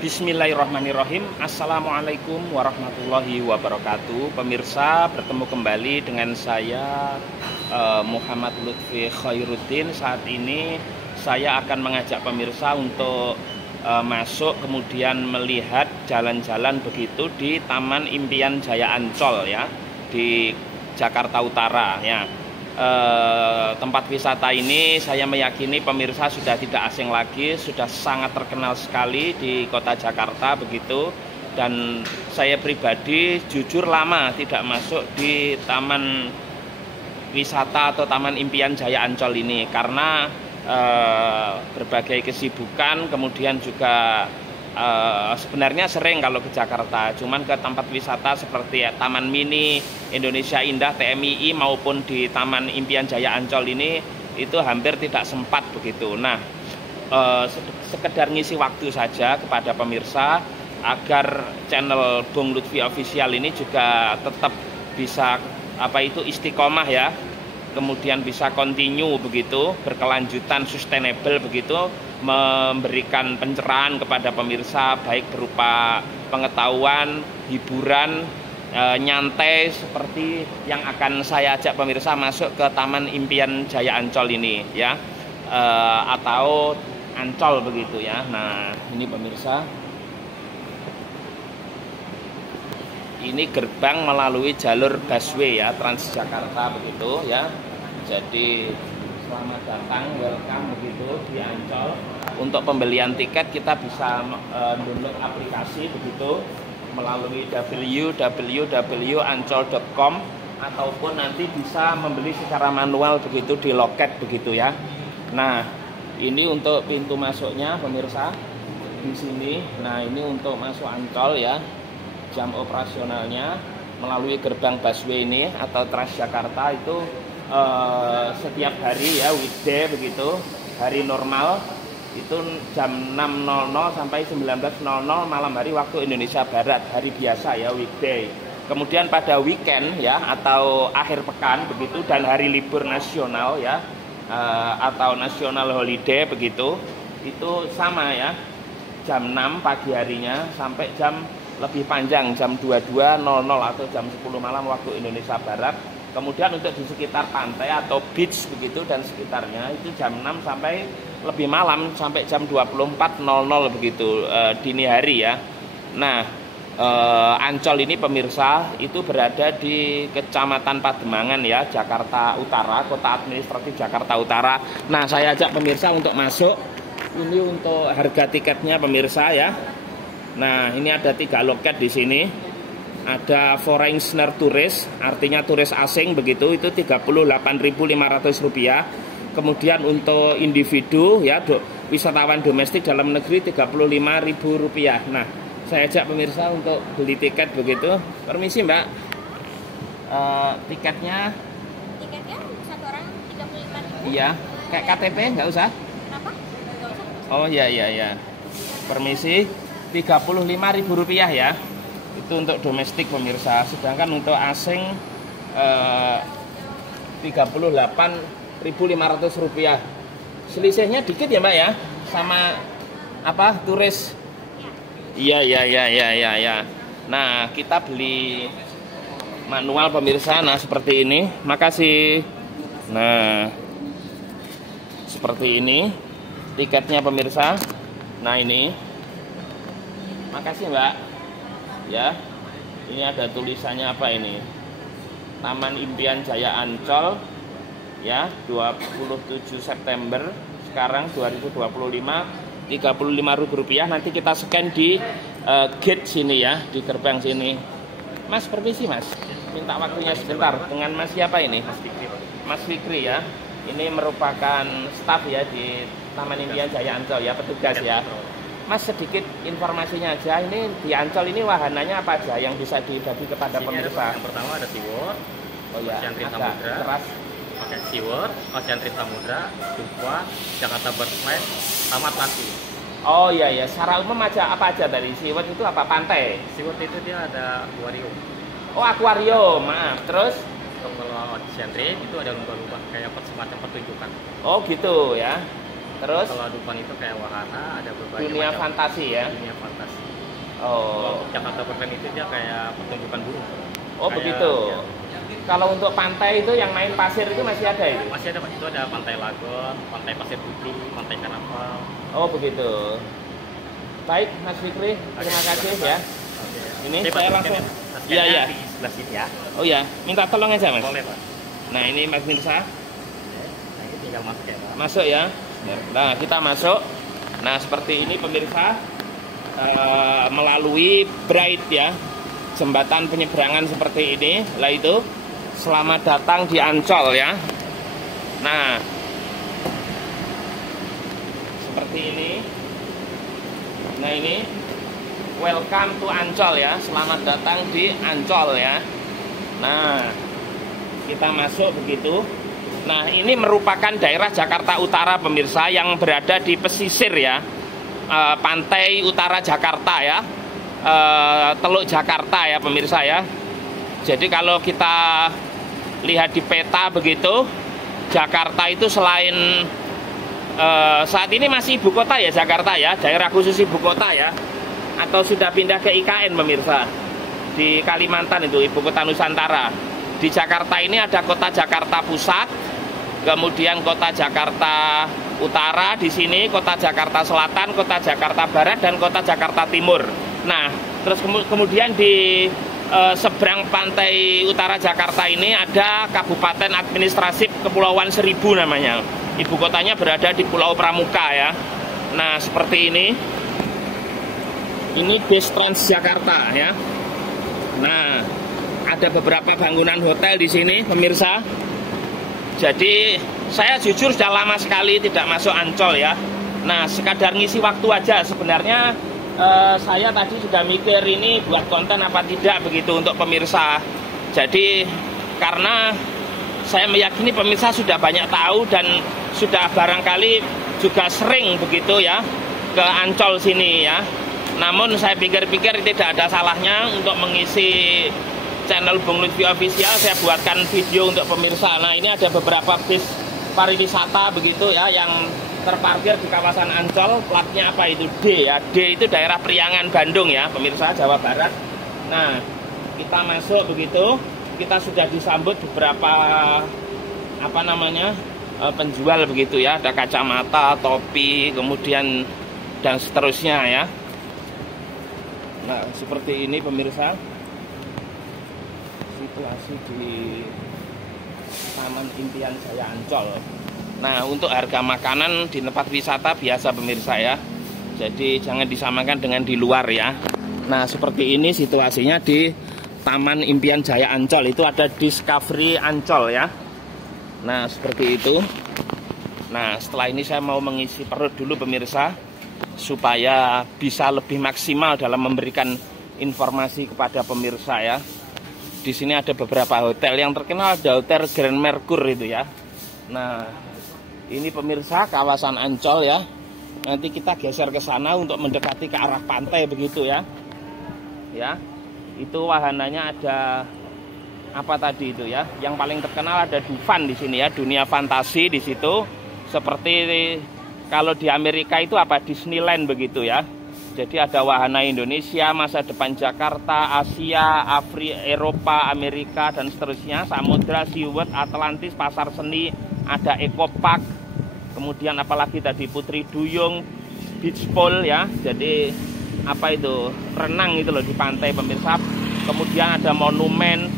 Bismillahirrahmanirrahim. Assalamualaikum warahmatullahi wabarakatuh. Pemirsa, bertemu kembali dengan saya Muhammad Lutfi Khairuddin. Saat ini saya akan mengajak pemirsa untuk masuk kemudian melihat jalan-jalan begitu di Taman Impian Jaya Ancol ya, di Jakarta Utara ya. Tempat wisata ini saya meyakini pemirsa sudah tidak asing lagi, sudah sangat terkenal sekali di kota Jakarta begitu. Dan saya pribadi jujur lama tidak masuk di taman wisata atau Taman Impian Jaya Ancol ini karena berbagai kesibukan, kemudian juga sebenarnya sering kalau ke Jakarta, cuman ke tempat wisata seperti Taman Mini, Indonesia Indah, TMII maupun di Taman Impian Jaya Ancol ini itu hampir tidak sempat begitu. Nah, sekedar ngisi waktu saja kepada pemirsa agar channel Bung Lutfi Official ini juga tetap bisa istiqomah ya, kemudian bisa continue begitu, berkelanjutan, sustainable begitu, memberikan pencerahan kepada pemirsa baik berupa pengetahuan, hiburan, nyantai seperti yang akan saya ajak pemirsa masuk ke Taman Impian Jaya Ancol ini ya, atau Ancol begitu ya. Nah, ini pemirsa, ini gerbang melalui jalur busway ya, Transjakarta begitu ya. Jadi selamat datang, welcome begitu di Ancol. Untuk pembelian tiket kita bisa download aplikasi begitu melalui www.ancol.com ataupun nanti bisa membeli secara manual begitu di loket begitu ya. Nah, ini untuk pintu masuknya pemirsa di sini. Nah, ini untuk masuk Ancol ya. Jam operasionalnya melalui gerbang busway ini atau Transjakarta itu setiap hari ya, weekday begitu, hari normal itu jam 6.00 sampai 19.00 malam hari waktu Indonesia Barat, hari biasa ya, weekday. Kemudian pada weekend ya atau akhir pekan begitu dan hari libur nasional ya, atau national holiday begitu, itu sama ya, jam 6 pagi harinya sampai jam lebih panjang, jam 22.00 atau jam 10 malam waktu Indonesia Barat. Kemudian untuk di sekitar pantai atau beach begitu dan sekitarnya itu jam 6 sampai lebih malam sampai jam 24.00 begitu, dini hari ya. Nah, Ancol ini pemirsa itu berada di Kecamatan Pademangan ya, Jakarta Utara, kota administratif Jakarta Utara. Nah, saya ajak pemirsa untuk masuk. Ini untuk harga tiketnya pemirsa ya. Nah, ini ada 3 loket di sini. Ada foreigner turis, artinya turis asing begitu, itu Rp38.500. Kemudian untuk individu ya, wisatawan domestik dalam negeri Rp35.000. Nah, saya ajak pemirsa untuk beli tiket begitu. Permisi Mbak, tiketnya satu orang 35.000. Iya, kayak KTP nggak usah? Kenapa? Nggak usah. Oh iya. Permisi, Rp35.000 ya. Itu untuk domestik pemirsa. Sedangkan untuk asing Rp38.500. Selisihnya dikit ya Mbak ya, sama turis. Iya. Nah, kita beli manual pemirsa. Nah, seperti ini. Makasih. Nah, seperti ini tiketnya pemirsa. Nah, ini. Makasih Mbak. Ya. Ini ada tulisannya apa ini? Taman Impian Jaya Ancol ya, 27 September sekarang 2025, Rp35.000. Nanti kita scan di gate sini ya, di gerbang sini. Mas, permisi Mas, minta waktunya sebentar. Dengan Mas siapa ini? Mas Fikri ya. Ini merupakan staf ya di Taman Impian Jaya Ancol ya, petugas ya. Mas, sedikit informasinya aja, ini di Ancol ini wahananya apa aja yang bisa dibagi kepada pemirsa? Yang pertama ada SeaWorld, Ocean Trip Samudra, keras. SeaWorld, Ocean Trip Samudra, Dukwa, Jakarta Bird Flight, sama Atlantis. Oh iya, secara umum apa aja dari SeaWorld itu apa? Pantai? SeaWorld itu dia ada akuarium. Oh, akuarium, maaf. Terus? Kalau Ocean Trip itu ada lumba-lumba kayak semacam pertunjukan. Oh gitu ya. Terus kalau Dukwan itu kayak wahana, ada berbagai dunia macam fantasi ya. dunia fantasi. Oh. Untuk Jakarta Bermain itu dia kayak pertunjukan burung. Oh Kayak, begitu. ya. Kalau untuk pantai itu yang main pasir itu masih ada itu? Masih ada Pak, itu ada Pantai Lagon, Pantai Pasir Putih, Pantai Karnaval. Oh begitu. Baik Mas Fikri, terima kasih ya. Oke. Ini Pak, saya langsung. Iya iya. Di sebelah sini ya. Oh ya, minta tolong aja Mas. Boleh Pak. Nah ini Mas Mirsa, Nah ini tinggal masuk ya Pak. masuk ya. Nah kita masuk. Nah seperti ini pemirsa, melalui Bright ya, jembatan penyeberangan seperti ini. Lah itu, selamat datang di Ancol ya. Nah seperti ini. Nah ini, welcome to Ancol ya. Selamat datang di Ancol ya. Nah kita masuk begitu. Nah ini merupakan daerah Jakarta Utara pemirsa, yang berada di pesisir ya, pantai utara Jakarta ya, Teluk Jakarta ya pemirsa ya. Jadi kalau kita lihat di peta begitu, Jakarta itu selain saat ini masih ibu kota ya Jakarta ya, daerah khusus ibu kota ya, atau sudah pindah ke IKN pemirsa, di Kalimantan itu ibu kota Nusantara. Di Jakarta ini ada kota Jakarta Pusat, kemudian kota Jakarta Utara, di sini kota Jakarta Selatan, kota Jakarta Barat, dan kota Jakarta Timur. Nah, terus kemudian di seberang pantai utara Jakarta ini ada Kabupaten Administratif Kepulauan Seribu namanya. Ibu kotanya berada di Pulau Pramuka ya. Nah, seperti ini. Ini bis Transjakarta ya. Nah, ada beberapa bangunan hotel di sini pemirsa. Jadi saya jujur sudah lama sekali tidak masuk Ancol ya. Nah sekadar ngisi waktu aja sebenarnya. Saya tadi sudah mikir ini buat konten apa tidak begitu untuk pemirsa. Jadi karena saya meyakini pemirsa sudah banyak tahu dan sudah barangkali juga sering begitu ya ke Ancol sini ya. Namun saya pikir-pikir tidak ada salahnya untuk mengisi channel Bung Lutfi Official, saya buatkan video untuk pemirsa. Nah ini ada beberapa bis pariwisata begitu ya, yang terparkir di kawasan Ancol. Platnya apa itu? D ya. D itu daerah Priangan Bandung ya pemirsa, Jawa Barat. Nah kita masuk begitu, kita sudah disambut beberapa apa namanya penjual begitu ya, ada kacamata, topi, kemudian dan seterusnya ya. Nah seperti ini pemirsa situasi di Taman Impian Jaya Ancol. Nah untuk harga makanan di tempat wisata biasa pemirsa ya, jadi jangan disamakan dengan di luar ya. Nah seperti ini situasinya di Taman Impian Jaya Ancol, itu ada Discovery Ancol ya. Nah seperti itu. Nah setelah ini saya mau mengisi perut dulu pemirsa, supaya bisa lebih maksimal dalam memberikan informasi kepada pemirsa ya. Di sini ada beberapa hotel yang terkenal, ada Hotel Grand Mercure itu ya. Nah ini pemirsa kawasan Ancol ya. Nanti kita geser ke sana untuk mendekati ke arah pantai begitu ya. Ya, itu wahananya ada apa tadi itu ya? Yang paling terkenal ada Dufan di sini ya, dunia fantasi di situ. Seperti kalau di Amerika itu apa, Disneyland begitu ya. Jadi ada wahana Indonesia, masa depan Jakarta, Asia, Afrika, Eropa, Amerika dan seterusnya. Samudra, SeaWorld, Atlantis, pasar seni, ada Eco Park. Kemudian apalagi tadi Putri Duyung, Beach Pool ya. Jadi apa itu, renang itu loh di pantai pemirsa. Kemudian ada monumen,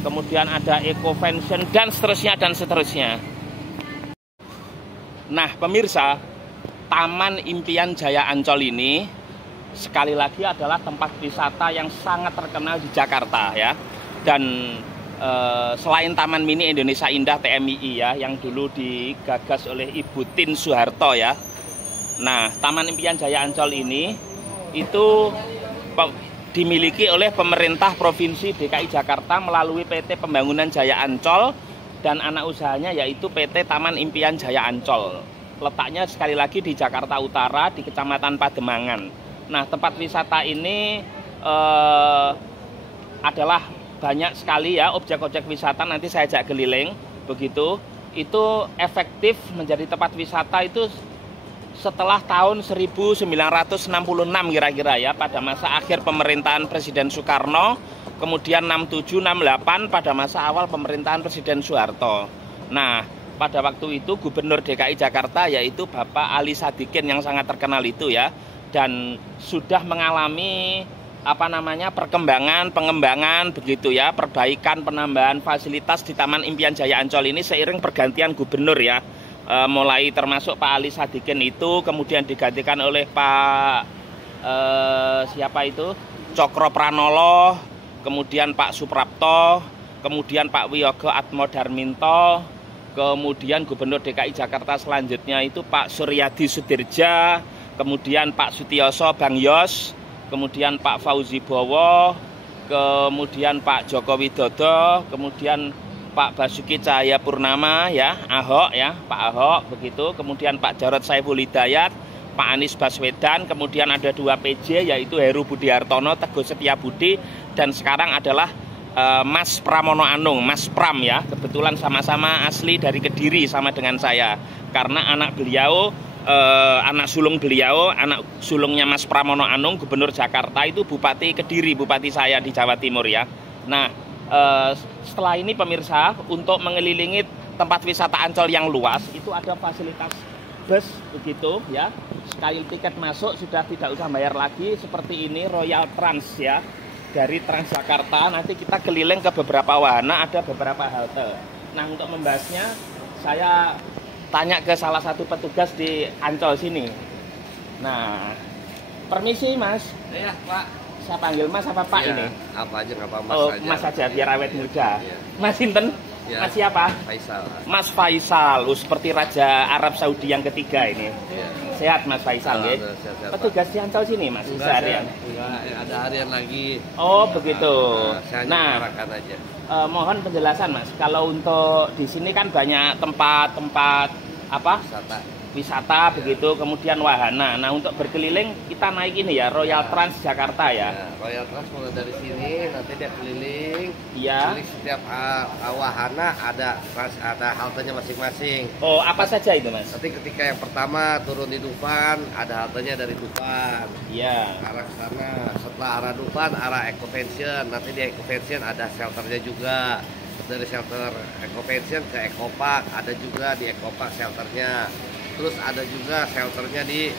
kemudian ada Eco Fansion dan seterusnya dan seterusnya. Nah pemirsa, Taman Impian Jaya Ancol ini sekali lagi adalah tempat wisata yang sangat terkenal di Jakarta ya. Dan selain Taman Mini Indonesia Indah TMII ya, yang dulu digagas oleh Ibu Tin Soeharto ya. Nah Taman Impian Jaya Ancol ini itu dimiliki oleh pemerintah Provinsi DKI Jakarta melalui PT Pembangunan Jaya Ancol dan anak usahanya yaitu PT Taman Impian Jaya Ancol. Letaknya sekali lagi di Jakarta Utara, di Kecamatan Pademangan. Nah tempat wisata ini adalah banyak sekali ya objek-objek wisata, nanti saya ajak keliling begitu. Itu efektif menjadi tempat wisata itu setelah tahun 1966 kira-kira ya, pada masa akhir pemerintahan Presiden Soekarno, kemudian 67, 68 pada masa awal pemerintahan Presiden Soeharto. Nah, pada waktu itu Gubernur DKI Jakarta yaitu Bapak Ali Sadikin yang sangat terkenal itu ya, dan sudah mengalami pengembangan begitu ya, perbaikan, penambahan fasilitas di Taman Impian Jaya Ancol ini seiring pergantian gubernur ya. Mulai termasuk Pak Ali Sadikin itu, kemudian digantikan oleh Pak siapa itu, Cokro Pranolo, kemudian Pak Suprapto, kemudian Pak Wiyogo Atmodarminto, kemudian Gubernur DKI Jakarta selanjutnya itu Pak Suryadi Sudirja, kemudian Pak Sutioso Bangyos, kemudian Pak Fauzi Bowo, kemudian Pak Joko Widodo, kemudian Pak Basuki Cahayapurnama ya, Ahok ya, Pak Ahok begitu, kemudian Pak Jarod Saiful Hidayat, Pak Anies Baswedan, kemudian ada 2 PJ yaitu Heru Budi Hartono, Teguh Setiabudi, dan sekarang adalah Mas Pramono Anung, Mas Pram ya, kebetulan sama-sama asli dari Kediri sama dengan saya, karena anak beliau, anak sulung beliau, anak sulungnya Mas Pramono Anung, Gubernur Jakarta itu Bupati Kediri, bupati saya di Jawa Timur ya. Nah, setelah ini pemirsa, untuk mengelilingi tempat wisata Ancol yang luas itu ada fasilitas bus begitu ya. Sekali tiket masuk sudah tidak usah bayar lagi, seperti ini Royal Trans ya. Dari Transjakarta nanti kita keliling ke beberapa wahana, ada beberapa halte. Nah, untuk membahasnya saya tanya ke salah satu petugas di Ancol sini. Nah, permisi Mas. Iya, Pak. Saya panggil Mas apa Pak Ya, ini? apa aja nggak apa Mas Oh, aja. Mas aja biar awet muda. Ya. Mas Sinten? Ya. Mas siapa? Faisal. Mas Faisal, seperti Raja Arab Saudi yang ketiga ini. Ya. Sehat Mas Faisal ya? Sehat-sehat, Pak. Petugas di Ancol sini Mas, Enggak, seharian. enggak, ada harian lagi. Oh begitu. Saya hanya Nah, mengarahkan aja. mohon penjelasan Mas. Kalau untuk di sini kan banyak tempat-tempat wisata begitu, kemudian wahana. Nah, untuk berkeliling kita naik ini ya, Royal Trans Jakarta ya. Royal Trans mulai dari sini, nanti dia keliling. Iya. Keliling setiap wahana ada haltenya masing-masing. Oh, apa saja itu Mas? Nanti ketika yang pertama turun di Dufan, ada haltenya dari Dufan. Iya. Arah ke sana. Setelah arah Dufan, arah Eco Pension. Nanti di Eco Pension ada shelternya juga. Dari shelter Eco Pension ke Eco Park, ada juga di Eco Park shelternya. Terus ada juga shelternya di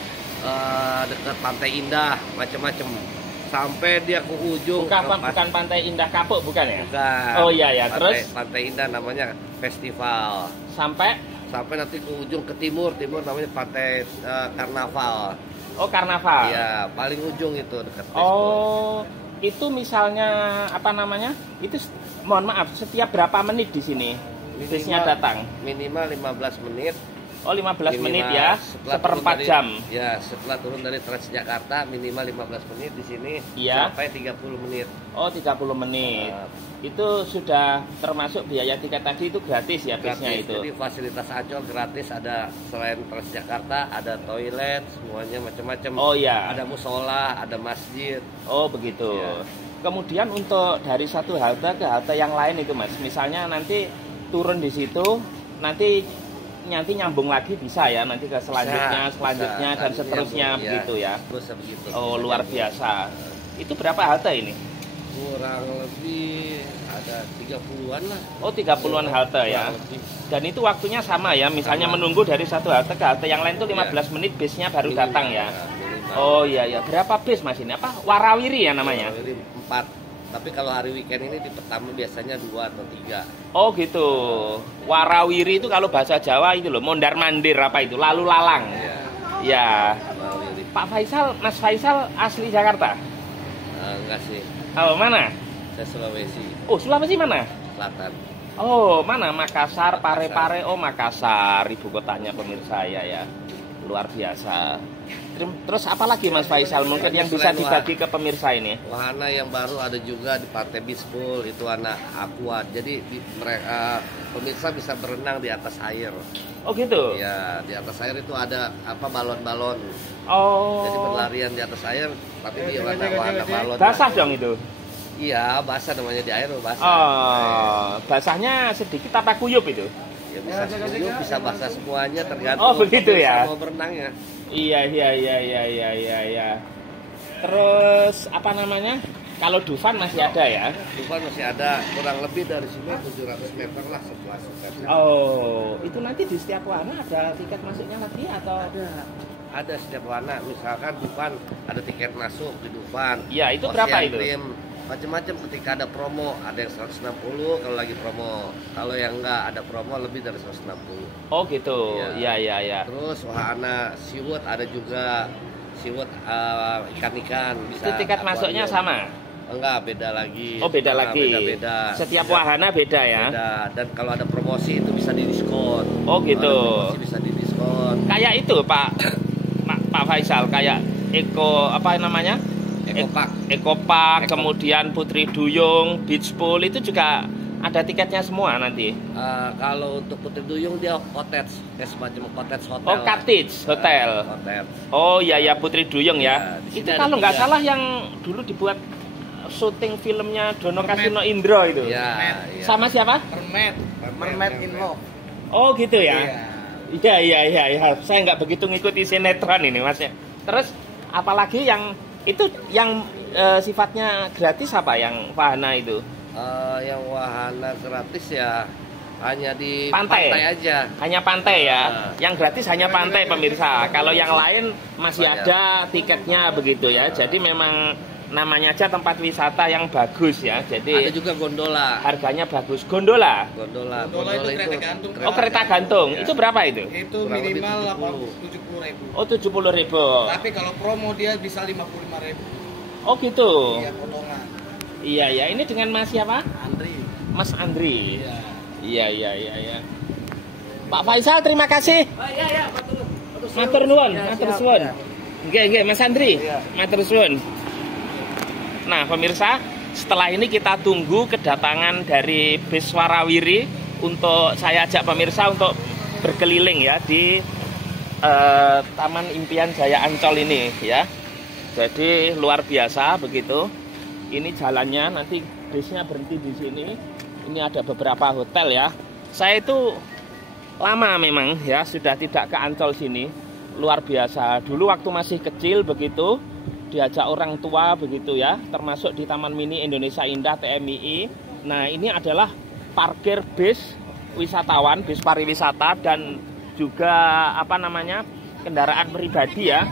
dekat Pantai Indah, macam-macam. Sampai dia ke ujung. Bukan Pantai Indah Kapuk bukan ya? Bukan. Oh iya ya, terus Pantai Indah namanya festival. sampai Nanti ke ujung ke timur namanya Pantai Karnaval. oh Karnaval. Iya, paling ujung itu dekat. Oh, itu misalnya Itu mohon maaf, setiap berapa menit di sini bisnya datang? Minimal 15 menit. Oh, 15 menit ya, Setelah seperempat turun jam. Ya, setelah turun dari Transjakarta minimal 15 menit di sini Iya. sampai 30 menit. Oh, 30 menit. Itu sudah termasuk biaya tiket tadi, itu gratis ya bisnya Gratis. itu. Jadi fasilitas Ancol gratis, ada selain Transjakarta, ada toilet, semuanya macam-macam. Oh iya. Ada musola, ada masjid. Oh, begitu. Iya. Kemudian untuk dari satu halte ke halte yang lain itu Mas, misalnya nanti turun di situ, nanti nyambung lagi bisa ya, nanti ke selanjutnya Bisa. dan seterusnya Nyambung, begitu ya. Terus begitu. Oh, luar biasa. Itu berapa halte ini? Kurang lebih ada 30-an lah. Oh, 30-an halte ya. Kurang lebih. Dan itu waktunya sama ya, misalnya Sama. menunggu dari satu halte ke halte yang lain tuh 15 menit bisnya baru Minimal, datang ya. minimal. Oh iya ya, berapa bis Mas ini? Apa? Warawiri ya namanya? Jadi 4. Tapi kalau hari weekend ini di pertama biasanya 2 atau 3. Oh gitu. Warawiri itu kalau bahasa Jawa itu loh, mondar mandir apa itu, lalu lalang. Iya. Ya. Warawiri. Pak Faisal, Mas Faisal asli Jakarta? Enggak sih. Oh mana? Saya Sulawesi Oh Sulawesi mana? Selatan. Oh mana? Makassar, Parepare. Oh Makassar, ibu kotanya pemirsa ya. Luar biasa. Terus apa lagi Mas Faisal mungkin yang bisa dibagi ke pemirsa ini? Wahana yang baru ada juga di Pantai Bispul, itu anak aqua. Jadi pemirsa bisa berenang di atas air. Oh gitu? Ya, di atas air itu ada balon-balon. Oh. Jadi berlarian di atas air, tapi di warna-warna balon. Basah dong itu? Iya, basah namanya di air basah. Oh, basahnya sedikit apa kuyup itu? Ya bisa 10, bisa basah semuanya tergantung Oh, begitu pemirsa ya? mau berenangnya. Iya. Terus apa namanya? Kalau Dufan masih ada ya? Dufan masih ada, kurang lebih dari sini 700 meter lah setelah Dufan. Oh, itu nanti di setiap wahana ada tiket masuknya lagi atau? Ada setiap wahana, misalkan Dufan ada tiket masuk di Dufan. Ya, itu berapa itu? Macam-macam, ketika ada promo, ada yang 160 kalau lagi promo. Kalau yang enggak ada promo lebih dari 160. Oh gitu. Iya. Terus wahana SeaWorld ada juga. SeaWorld ikan-ikan bisa. Itu tiket masuknya sama? Enggak, beda lagi. Oh, beda lagi. Beda. Setiap wahana beda ya? Beda. Dan kalau ada promosi itu bisa didiskon. Oh gitu. Kalau ada promosi bisa didiskon. Kayak itu Pak Faisal, kayak apa namanya? Eco Park, kemudian Putri Duyung, Beach Pool itu juga ada tiketnya semua nanti. Kalau untuk Putri Duyung dia cottage, semacam cottage hotel. Oh, cottage hotel. Oh iya Putri Duyung ya. Itu kalau nggak salah yang dulu dibuat syuting filmnya Dono Kasino Indro itu. Iya. Sama siapa? Mermaid in Love. Oh gitu ya. Iya. Saya nggak begitu ngikuti sinetron ini Mas ya. Terus apalagi yang itu yang sifatnya gratis apa yang wahana itu? Yang wahana gratis ya hanya di pantai aja. Hanya pantai ya. Yang gratis hanya pantai pemirsa. Kalau yang lain masih ada tiketnya begitu ya. Jadi memang namanya aja tempat wisata yang bagus ya. Jadi ada juga gondola. Harganya bagus. Gondola Itu kereta gantung. Oh, kereta gantung. Ya. Itu berapa itu? Itu minimal 70.000. Oh, 70.000. Tapi kalau promo dia bisa 55.000. Oh, gitu. Iya, potongan. Iya. Ini dengan Mas siapa? Andri. Mas Andri. Iya. Iya. Pak Faisal, terima kasih. Iya. Matur nuwun. Nggih, Mas Andri. Matur suwun. Nah, pemirsa, setelah ini kita tunggu kedatangan dari bis Warawiri untuk saya ajak pemirsa untuk berkeliling ya di Taman Impian Jaya Ancol ini ya. Jadi luar biasa begitu. Ini jalannya, nanti bisnya berhenti di sini. Ini ada beberapa hotel ya. Saya itu lama memang ya sudah tidak ke Ancol sini. Luar biasa. Dulu waktu masih kecil begitu diajak orang tua begitu ya, termasuk di Taman Mini Indonesia Indah TMII. Nah, ini adalah parkir bis wisatawan, bis pariwisata dan juga apa namanya? Kendaraan pribadi ya.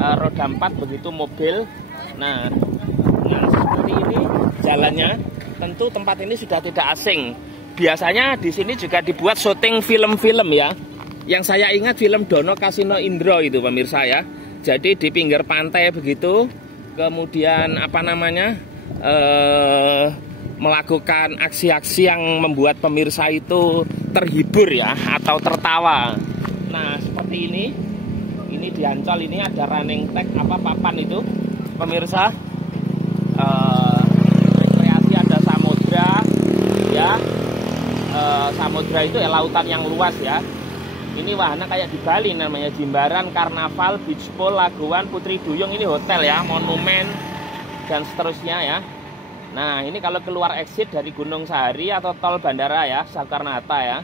Roda 4 begitu mobil. Nah, seperti ini jalannya. Tentu tempat ini sudah tidak asing. Biasanya di sini juga dibuat syuting film-film ya. Yang saya ingat film Dono Kasino Indro itu pemirsa ya. Jadi di pinggir pantai begitu, kemudian apa namanya melakukan aksi-aksi yang membuat pemirsa itu terhibur ya atau tertawa. Nah seperti ini di Ancol ini ada running tag papan itu pemirsa. Rekreasi ada samudra ya, samudra itu lautan yang luas ya. Ini wahana kayak di Bali namanya Jimbaran, Karnaval, Beach Pool, Lagoan, Putri Duyung. Ini hotel ya, monumen dan seterusnya ya. Nah ini kalau keluar exit dari Gunung Sahari atau tol bandara ya, Soekarno-Hatta ya.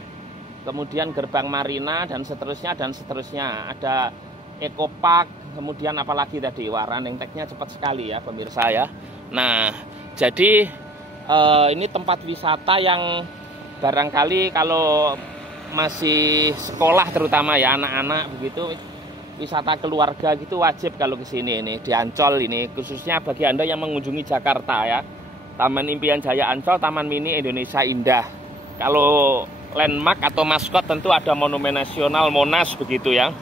Kemudian gerbang Marina dan seterusnya. Ada Eco Park, kemudian apalagi tadi, wah running tag-nya cepat sekali ya pemirsa ya. Nah jadi ini tempat wisata yang barangkali kalau masih sekolah terutama ya anak-anak begitu wisata keluarga gitu wajib kalau ke sini ini di Ancol ini, khususnya bagi Anda yang mengunjungi Jakarta ya. Taman Impian Jaya Ancol, Taman Mini Indonesia Indah. Kalau landmark atau maskot tentu ada Monumen Nasional Monas begitu ya.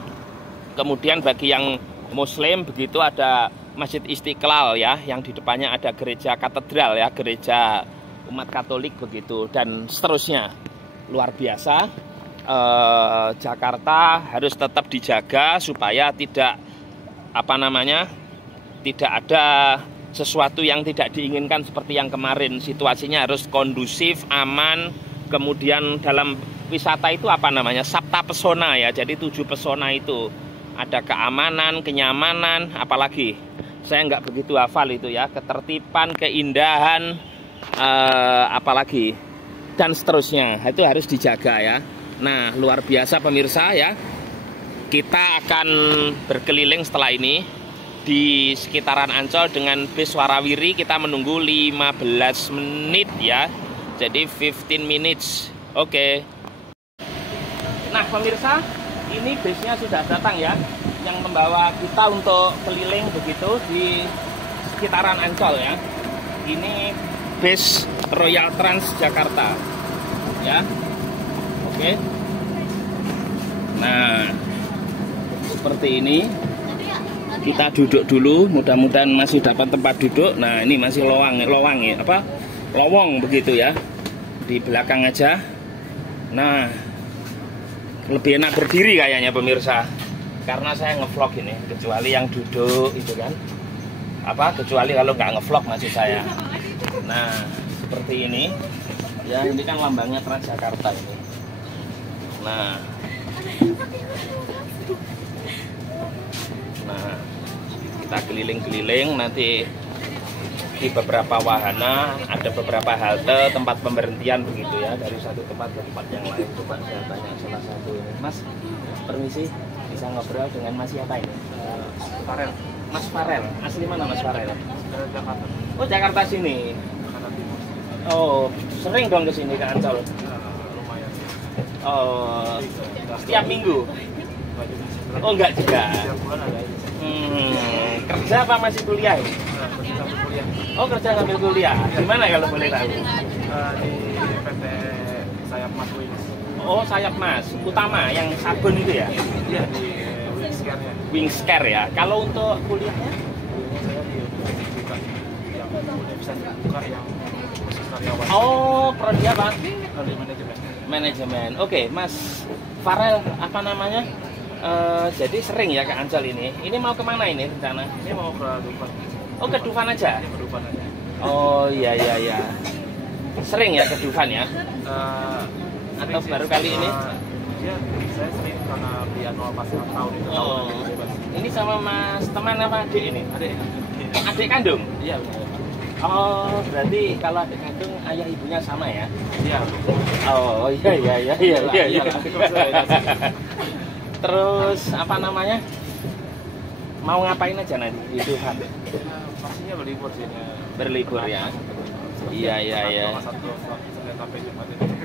Kemudian bagi yang Muslim begitu ada Masjid Istiqlal ya, yang di depannya ada gereja katedral ya, gereja umat Katolik begitu dan seterusnya. Luar biasa. Jakarta harus tetap dijaga supaya tidak tidak ada sesuatu yang tidak diinginkan seperti yang kemarin. Situasinya harus kondusif, aman. Kemudian dalam wisata itu sabta pesona ya. Jadi 7 pesona itu ada keamanan, kenyamanan, apalagi saya nggak begitu hafal itu ya, ketertiban, keindahan, apalagi dan seterusnya. Itu harus dijaga ya. Nah luar biasa pemirsa ya. kita akan berkeliling setelah ini di sekitaran Ancol dengan bis warawiri. Kita menunggu 15 menit ya. Jadi 15 minutes. Oke. Nah pemirsa, ini bisnya sudah datang ya, yang membawa kita untuk keliling begitu di sekitaran Ancol ya. Ini bis Royal Trans Jakarta ya. Oke. Nah seperti ini. Kita duduk dulu, mudah-mudahan masih dapat tempat duduk. Nah ini masih lowong ya, lowong begitu ya, di belakang aja. Nah lebih enak berdiri kayaknya pemirsa, karena saya ngevlog ini, kecuali yang duduk itu kan, kecuali kalau nggak ngevlog maksud saya. Nah seperti ini ya, ini kan lambangnya Transjakarta ini. Nah kita keliling-keliling, nanti di beberapa wahana ada beberapa halte tempat pemberhentian begitu ya, dari satu tempat ke tempat yang lain. Coba saya tanya salah satu ini, Mas, permisi, bisa ngobrol dengan Mas siapa ini? Farel. Mas Farel, asli mana Mas Farel? Jakarta. Oh Jakarta sini. Jakarta Timur. Oh sering dong ke sini ke Ancol? Lumayan. Oh setiap minggu? Oh enggak juga. Setiap bulan ada ini. Kerja apa masih kuliah? Kuliah. Oh kerja ngambil kuliah. Di mana kalau boleh tahu? Di PT Sayap Mas Wings. Oh Sayap Mas, utama yang sabun itu ya? Iya di Wingscare-nya. Wingscare ya. Kalau untuk kuliahnya? Saya di bukan yang udah bisa buka yang khusus karyawan. Oh prodi apa? Prodi manajemen. Manajemen. Oke, Mas Farel apa namanya? Jadi sering ya ke Ancol ini. Ini mau kemana ini rencana? Ini mau ke Dufan. Oh ke Dufan aja? Ini ke Dufan aja. Oh iya. Sering ya ke Dufan ya? Atau baru kali ini? Iya, saya sering karena di annual pas 6 tahun itu. Oh, ini sama Mas teman apa adik ini? Adik kandung? Iya benar. Oh berarti kalau adik kandung ayah ibunya sama ya? Iya. Oh iya. Terus apa namanya? Mau ngapain aja nanti di Dufan? Pastinya berlibur sih. Berlibur ya. Iya.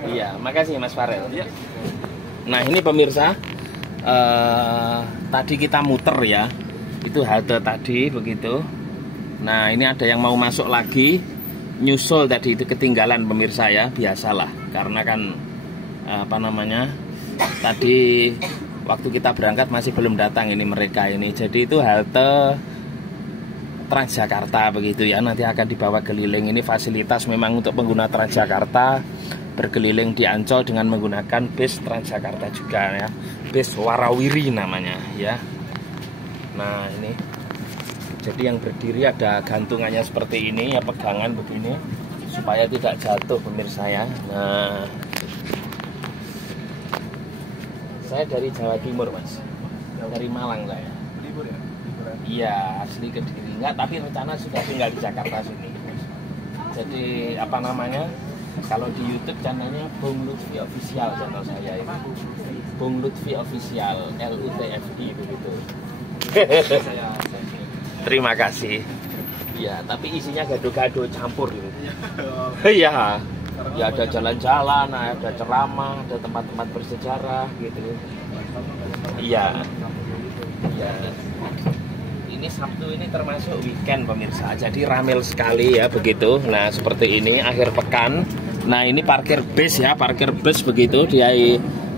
Iya, makasih Mas Farel. Iya. Nah ini pemirsa, tadi kita muter ya, itu halte tadi begitu. Nah ini ada yang mau masuk lagi, nyusul tadi itu ketinggalan pemirsa ya, biasalah, karena kan tadi waktu kita berangkat masih belum datang ini mereka ini. Jadi itu halte Transjakarta begitu ya, nanti akan dibawa keliling. Ini fasilitas memang untuk pengguna Transjakarta berkeliling di Ancol dengan menggunakan bis Transjakarta juga ya, bis warawiri namanya ya. Nah ini jadi yang berdiri ada gantungannya seperti ini ya, pegangan begini supaya tidak jatuh pemirsa ya. Nah saya dari Jawa Timur Mas, dari Malang saya. Libur ya? Iya asli Kediri, enggak, tapi rencana sudah tinggal di Jakarta sini. Jadi kalau di YouTube channelnya Bung Lutfi Official, channel saya ini Bung Lutfi Official, LUTFI begitu. Terima kasih. Iya, tapi isinya gado-gado campur gitu. Iya. Ya ada jalan-jalan, ada ceramah, ada tempat-tempat bersejarah gitu. Iya. Iya. Ini Sabtu ini termasuk weekend pemirsa. Jadi ramai sekali ya begitu. Nah, seperti ini akhir pekan. Nah, ini parkir bis ya, parkir bis begitu di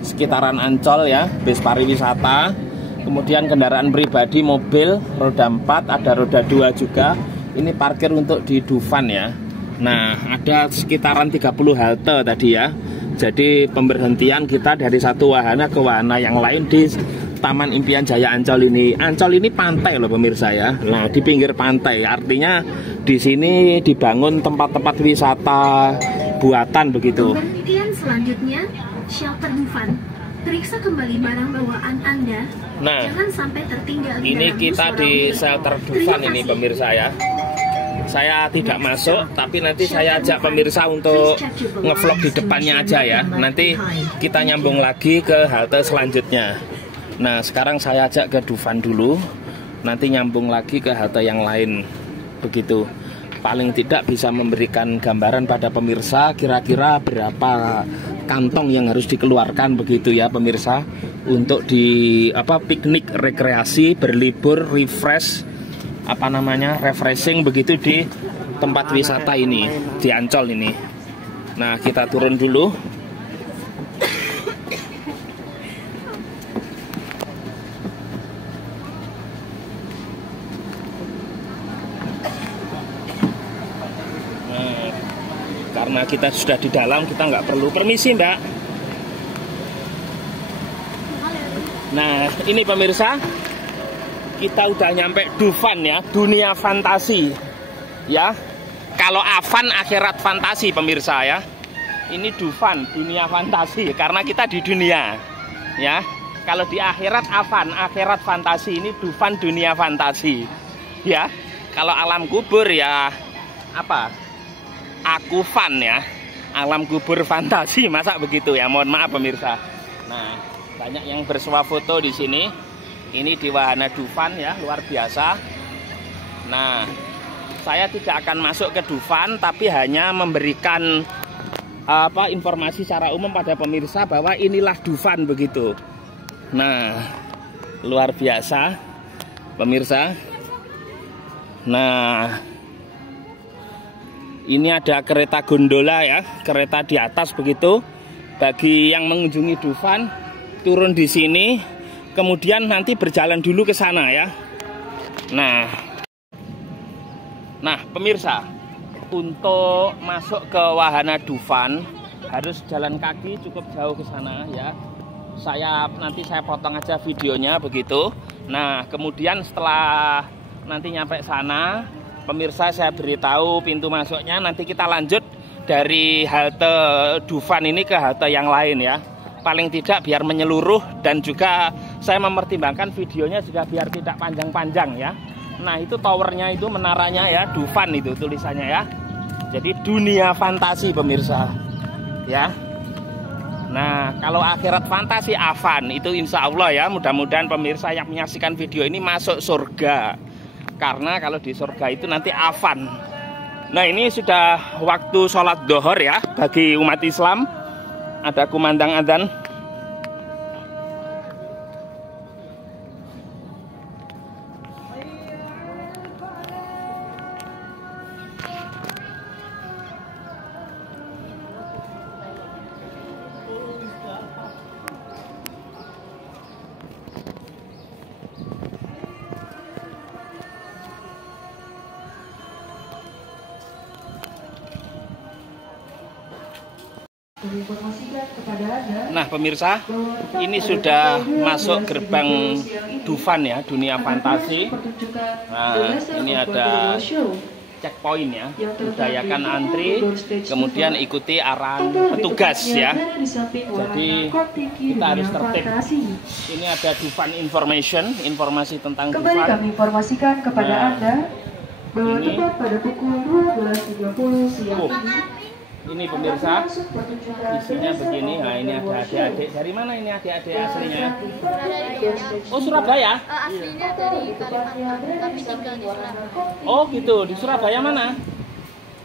sekitaran Ancol ya, bis pariwisata. Kemudian kendaraan pribadi, mobil roda 4, ada roda 2 juga. Ini parkir untuk di Dufan ya. Nah, ada sekitaran 30 halte tadi ya. Jadi pemberhentian kita dari satu wahana ke wahana yang lain di Taman Impian Jaya Ancol ini. Ancol ini pantai loh pemirsa ya. Nah, di pinggir pantai, artinya di sini dibangun tempat-tempat wisata buatan begitu. Pemberhentian selanjutnya shelter Dufan. Periksa kembali barang bawaan Anda. Nah, jangan sampai tertinggal. Ini kita di shelter Dufan ini pemirsa ya. Saya tidak masuk, tapi nanti saya ajak pemirsa untuk ngevlog di depannya aja ya. Nanti kita nyambung lagi ke halte selanjutnya. Nah, sekarang saya ajak ke Dufan dulu, nanti nyambung lagi ke halte yang lain. Begitu. Paling tidak bisa memberikan gambaran pada pemirsa kira-kira berapa kantong yang harus dikeluarkan begitu ya pemirsa, untuk di piknik, rekreasi, berlibur, refresh, refreshing begitu di tempat wisata ini, di Ancol ini. Nah, kita turun dulu. Karena kita sudah di dalam, kita nggak perlu permisi, Mbak. Nah, ini pemirsa, kita udah nyampe Dufan ya, dunia fantasi. Ya, kalau Afan akhirat fantasi pemirsa ya. Ini Dufan, dunia fantasi, karena kita di dunia. Ya, kalau di akhirat Afan, akhirat fantasi. Ini Dufan, dunia fantasi. Ya, kalau alam kubur ya apa? Aku fan ya, alam kubur fantasi, masa begitu ya? Mohon maaf pemirsa. Nah, banyak yang bersuah foto di sini. Ini di wahana Dufan ya, luar biasa. Nah, saya tidak akan masuk ke Dufan, tapi hanya memberikan informasi secara umum pada pemirsa bahwa inilah Dufan begitu. Nah, luar biasa pemirsa. Nah, ini ada kereta gondola ya, kereta di atas begitu. Bagi yang mengunjungi Dufan, turun di sini, kemudian nanti berjalan dulu ke sana ya. Nah pemirsa, untuk masuk ke wahana Dufan harus jalan kaki cukup jauh ke sana ya. Nanti saya potong aja videonya begitu. Nah, kemudian setelah nanti nyampe sana, pemirsa saya beritahu pintu masuknya, nanti kita lanjut dari halte Dufan ini ke halte yang lain ya. Paling tidak biar menyeluruh, dan juga saya mempertimbangkan videonya juga biar tidak panjang-panjang ya. Nah, itu towernya itu, menaranya ya, Dufan itu tulisannya ya. Jadi dunia fantasi pemirsa ya. Nah, kalau akhirat fantasi Afan itu insya Allah ya, mudah-mudahan pemirsa yang menyaksikan video ini masuk surga. Karena kalau di surga itu nanti Afan. Nah, ini sudah waktu sholat dohor ya bagi umat Islam. Ada kumandang adzan. Nah pemirsa, ini sudah masuk gerbang Dufan ya, dunia fantasi. Nah, ini ada checkpoint ya, udayakan antri, kemudian ikuti arahan petugas ya. Jadi kita harus tertib. Ini ada Dufan information, informasi tentang Dufan. Kembali kami informasikan kepada Anda bahwa tepat pada pukul 12.30 siang ini pemirsa, isinya begini. Nah, ini ada adik-adik. Dari mana ini adik-adik aslinya? Oh, Surabaya? Aslinya dari Kalimantan, tapi tinggal di Surabaya. Oh gitu, di Surabaya mana?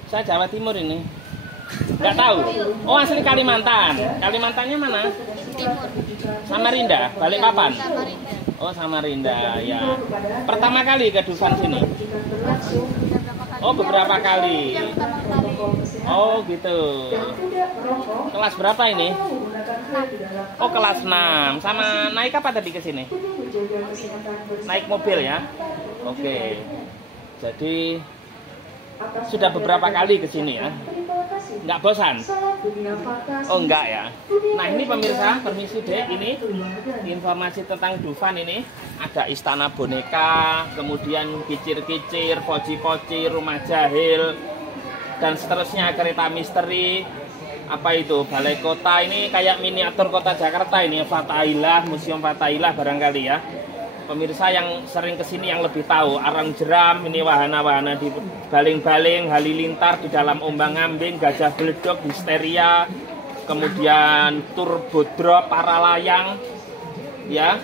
Saya Jawa Timur ini. Nggak tahu. Oh, asli Kalimantan. Kalimantannya mana? Timur. Samarinda, Balikpapan. Samarinda. Oh, Samarinda ya. Pertama kali ke Dufan sini? Oh, beberapa kali. Oh gitu. Kelas berapa ini? Oh, kelas 6. Sama naik apa tadi ke sini? Naik mobil ya? Oke. Jadi sudah beberapa kali ke sini ya? Nggak bosan? Oh enggak ya. Nah, ini pemirsa, permisi dek, ini informasi tentang Dufan ini. Ada istana boneka, kemudian kicir-kicir, poci-poci, rumah jahil, dan seterusnya, kereta misteri. Apa itu? Balai kota, ini kayak miniatur kota Jakarta ini, Fathahillah, Museum Fathahillah barangkali ya. Pemirsa yang sering kesini yang lebih tahu, arang jeram, ini wahana-wahana di baling-baling, halilintar di dalam ombang-ambing, gajah beledok, histeria, kemudian tur bodrop, para layang, ya.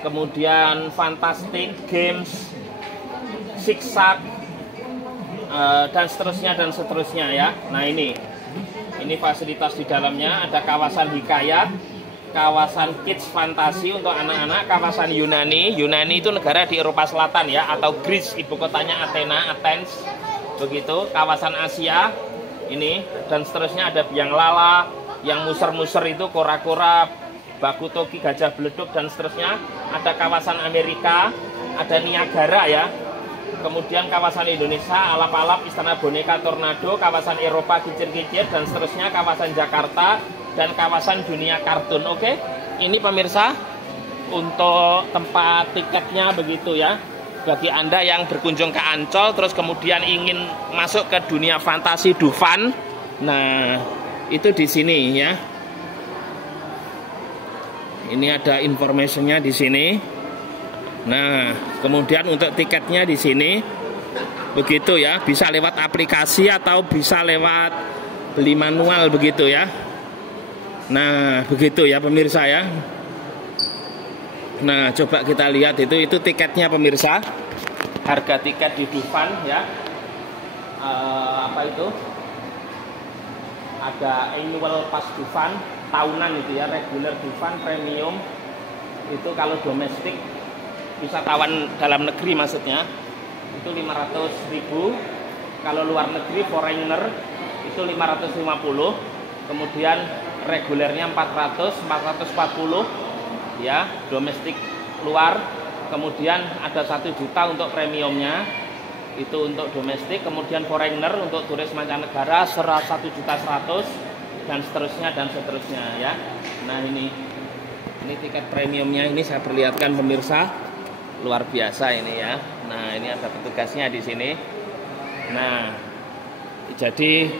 kemudian Fantastic Games, Zigzag, dan seterusnya ya. Nah ini fasilitas di dalamnya, ada kawasan Hikayat, kawasan Kids Fantasi untuk anak-anak, kawasan Yunani. Yunani itu negara di Eropa Selatan ya, atau Greece, ibu kotanya Athens, begitu. Kawasan Asia ini dan seterusnya, ada biang lala, yang muser-muser itu kora-kora, baku toki, gajah beleduk dan seterusnya. Ada kawasan Amerika, ada Niagara ya. Kemudian kawasan Indonesia, alap-alap, istana boneka, tornado, kawasan Eropa, kicir-kicir dan seterusnya, kawasan Jakarta dan kawasan dunia kartun. Oke, ini pemirsa untuk tempat tiketnya begitu ya. Bagi Anda yang berkunjung ke Ancol terus kemudian ingin masuk ke dunia fantasi Dufan, nah itu di sini ya. Ini ada informasinya di sini. Nah, kemudian untuk tiketnya di sini begitu ya, bisa lewat aplikasi atau bisa lewat beli manual begitu ya. Nah, begitu ya pemirsa ya. Nah, coba kita lihat itu tiketnya pemirsa. Harga tiket di Dufan ya. Apa itu? Ada annual pass Dufan tahunan itu ya, regular Dufan, premium. Itu kalau domestik, wisatawan dalam negeri maksudnya, itu 500.000. Kalau luar negeri foreigner itu 550. Kemudian regulernya 440 ya, domestik luar. Kemudian ada 1 juta untuk premiumnya, itu untuk domestik. Kemudian foreigner untuk turis mancanegara 1.100.000 dan seterusnya ya. Nah ini tiket premiumnya, ini saya perlihatkan pemirsa, luar biasa ini ya. Nah ini ada petugasnya di sini. Nah jadi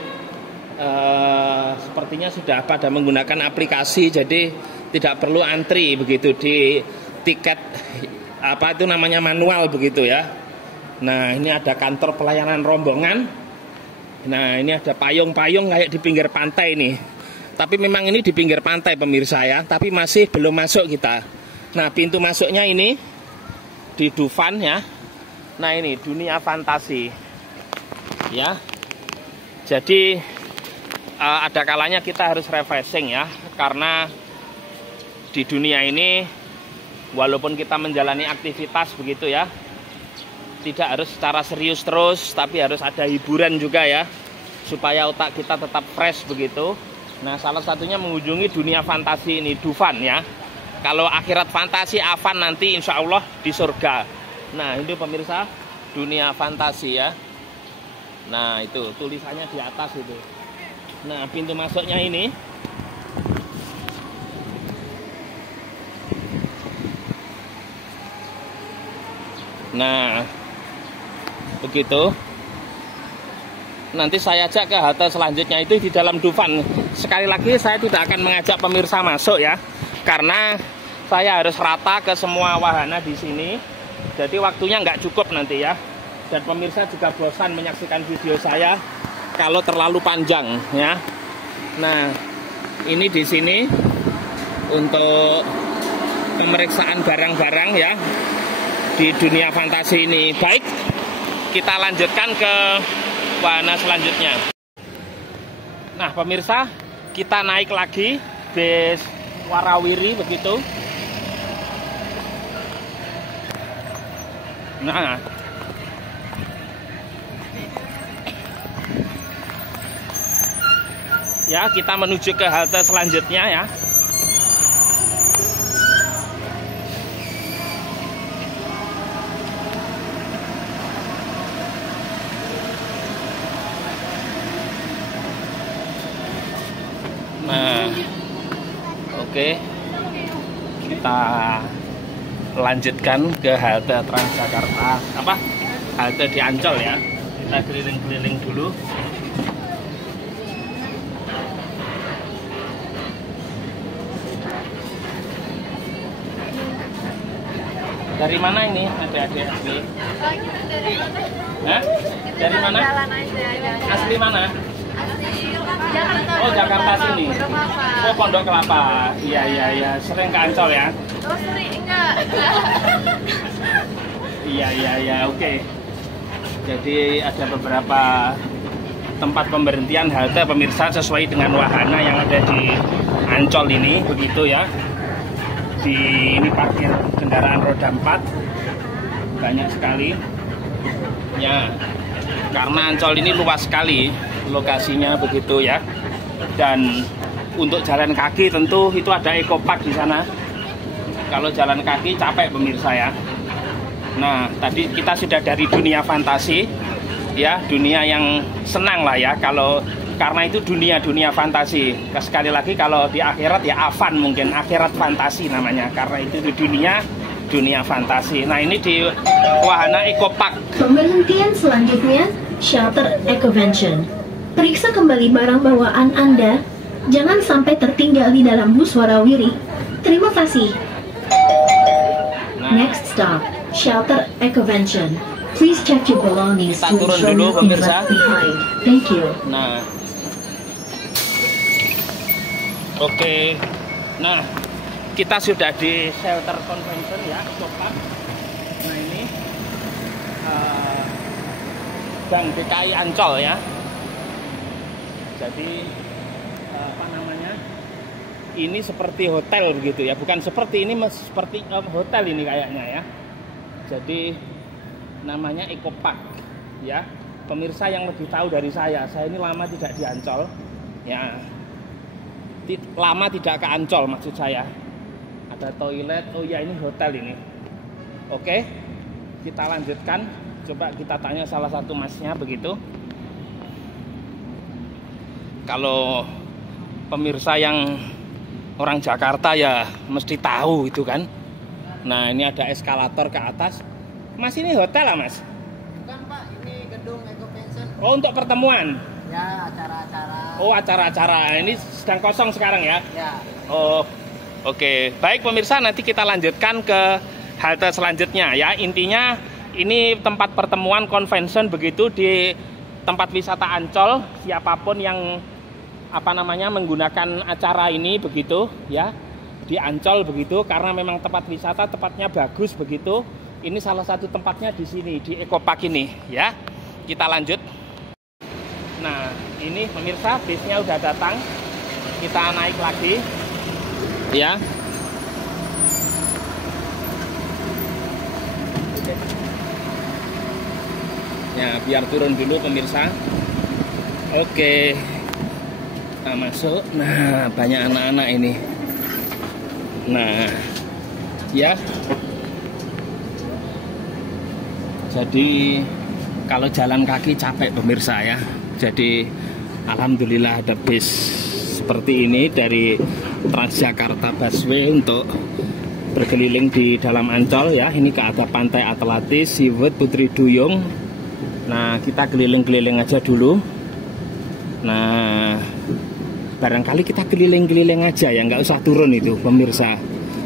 sepertinya sudah pada menggunakan aplikasi, jadi tidak perlu antri begitu di tiket apa itu namanya manual begitu ya. Nah ini ada kantor pelayanan rombongan. Nah ini ada payung-payung kayak di pinggir pantai nih. Tapi memang ini di pinggir pantai pemirsa ya, tapi masih belum masuk kita. Nah pintu masuknya ini di Dufan ya. Nah ini dunia fantasi ya. Jadi ada kalanya kita harus refreshing ya, karena di dunia ini walaupun kita menjalani aktivitas begitu ya, tidak harus secara serius terus, tapi harus ada hiburan juga ya, supaya otak kita tetap fresh begitu. Nah salah satunya mengunjungi dunia fantasi ini, Dufan ya. Kalau akhirat fantasi, Afan nanti insya Allah di surga. Nah itu pemirsa dunia fantasi ya. Nah itu tulisannya di atas itu. Nah pintu masuknya ini. Nah begitu. Nanti saya ajak ke halte selanjutnya itu di dalam Dufan. Sekali lagi saya tidak akan mengajak pemirsa masuk ya, karena saya harus rata ke semua wahana di sini. Jadi waktunya nggak cukup nanti ya. Dan pemirsa juga bosan menyaksikan video saya kalau terlalu panjang ya. Nah ini di sini untuk pemeriksaan barang-barang ya di dunia fantasi ini. Baik, kita lanjutkan ke wahana selanjutnya. Nah pemirsa, kita naik lagi bis warawiri begitu. Nah ya, kita menuju ke halte selanjutnya ya. Nah, oke, kita lanjutkan ke halte Transjakarta, apa? Halte di Ancol ya. Kita keliling-keliling dulu. Dari mana ini adik-adik asli? Hah? Dari mana? Asli mana? Oh Jakarta sini. Oh Pondok Kelapa. Iya. Sering ke Ancol ya? Oh sering, enggak. Iya, oke. Jadi ada beberapa tempat pemberhentian halte pemirsa sesuai dengan wahana yang ada di Ancol ini, begitu ya. Ini parkir kendaraan roda 4 banyak sekali. Ya, karena Ancol ini luas sekali lokasinya, begitu ya. Dan untuk jalan kaki tentu itu ada ekopark di sana. Kalau jalan kaki capek pemirsa ya. Nah, tadi kita sudah dari dunia fantasi, ya, dunia yang senang lah ya. Karena itu dunia fantasi. Sekali lagi kalau di akhirat ya Avan mungkin, akhirat fantasi namanya. Karena itu di dunia fantasi. Nah, ini di wahana ekopark. Pemberhentian selanjutnya, shelter Ecovention. Periksa kembali barang bawaan Anda. Jangan sampai tertinggal di dalam bus warawiri. Terima kasih. Next stop, shelter Ecovention. Please check your belongings Kita to turun ensure dulu, nothing pemirsa. left behind. Thank you. Nah, oke. Nah, kita sudah di shelter convention ya, Ekopark. Nah, ini Bank DKI Ancol ya. Jadi apa namanya? Ini seperti hotel begitu ya, bukan seperti ini, seperti hotel ini kayaknya ya. Jadi namanya Ekopark ya. Pemirsa yang lebih tahu dari saya ini lama tidak di Ancol ya. Lama tidak ke Ancol maksud saya. Ada toilet, oh ya ini hotel ini. Oke, kita lanjutkan. Coba kita tanya salah satu masnya begitu. Kalau pemirsa yang orang Jakarta ya mesti tahu itu kan. Nah, ini ada eskalator ke atas. Mas, ini hotel lah Mas? Bukan Pak, ini gedung Ecovention. Oh, untuk pertemuan? Ya, acara-acara. Oh, acara-acara. Ini sedang kosong sekarang ya? Ya. Oh, oke. Baik pemirsa, nanti kita lanjutkan ke halte selanjutnya ya. Intinya ini tempat pertemuan convention begitu di tempat wisata Ancol. Siapapun yang menggunakan acara ini begitu ya, di Ancol begitu, karena memang tempat wisata, tempatnya bagus begitu. Ini salah satu tempatnya di sini, di Ekopark ini ya. Kita lanjut. Nah, ini pemirsa, bisnya udah datang. Kita naik lagi ya. Ya, biar turun dulu pemirsa. Oke. Nah, masuk. Nah, banyak anak-anak ini. Nah, ya. Jadi kalau jalan kaki capek pemirsa ya. Jadi alhamdulillah ada bis seperti ini dari Transjakarta Busway untuk berkeliling di dalam Ancol ya. Ini ke arah Pantai Atlantis, Seawood, Putri Duyung. Nah, kita keliling-keliling aja dulu. Nah, barangkali kita keliling-keliling aja ya, nggak usah turun itu pemirsa,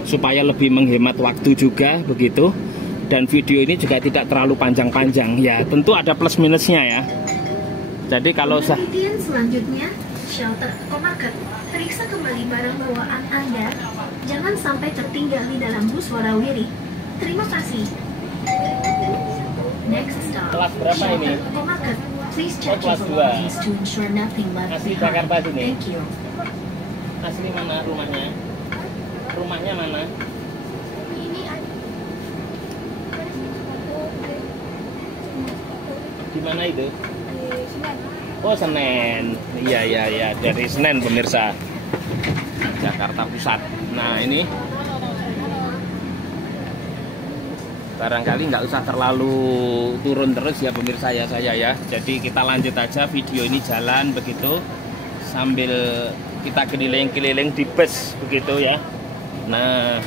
supaya lebih menghemat waktu juga begitu. Dan video ini juga tidak terlalu panjang-panjang ya, tentu ada plus minusnya ya. Jadi kalau Pemberhentian selanjutnya, shelter Ekomarket. Periksa kembali barang bawaan Anda. Jangan sampai tertinggal di dalam bus warawiri. Terima kasih. Next stop, Kelas berapa ini? shelter Ekomarket. Please check kelas your 2. belongings to ensure nothing left Asli behind. Jakarta sini. Thank you. asli mana rumahnya? Rumahnya mana? Di mana itu? Oh, Senen. Iya, dari Senen pemirsa. Jakarta Pusat. Nah, ini barangkali nggak usah terlalu turun terus ya pemirsa ya saya ya. Jadi kita lanjut aja video ini jalan begitu sambil kita keliling-keliling di bus begitu ya. Nah,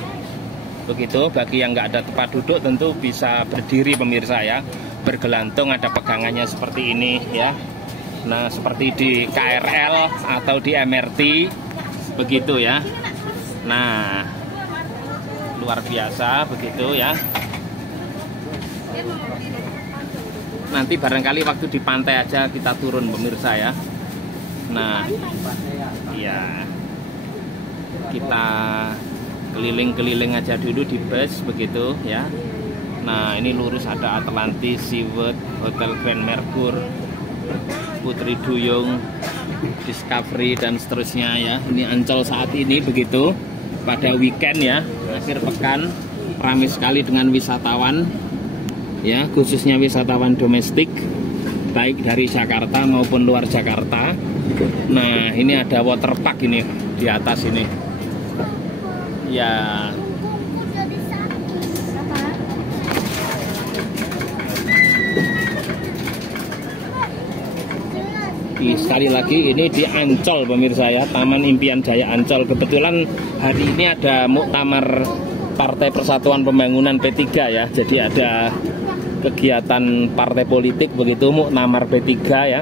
begitu bagi yang nggak ada tempat duduk tentu bisa berdiri pemirsa ya. Bergelantung, ada pegangannya seperti ini ya. Nah, seperti di KRL atau di MRT begitu ya. Nah, luar biasa begitu ya. Nanti barangkali waktu di pantai aja kita turun pemirsa ya. Nah, iya, kita keliling-keliling aja dulu di bus begitu ya. Nah ini lurus ada Atlantis, Seaworld, Hotel Grand Mercure, Putri Duyung, Discovery dan seterusnya ya. Ini Ancol saat ini begitu pada weekend ya, akhir pekan, ramai sekali dengan wisatawan ya, khususnya wisatawan domestik baik dari Jakarta maupun luar Jakarta. Nah ini ada waterpark ini di atas ini ya. Sekali lagi ini di Ancol pemirsa ya, Taman Impian Jaya Ancol. Kebetulan hari ini ada muktamar Partai Persatuan Pembangunan P3 ya. Jadi ada kegiatan partai politik begitu, muktamar P3 ya.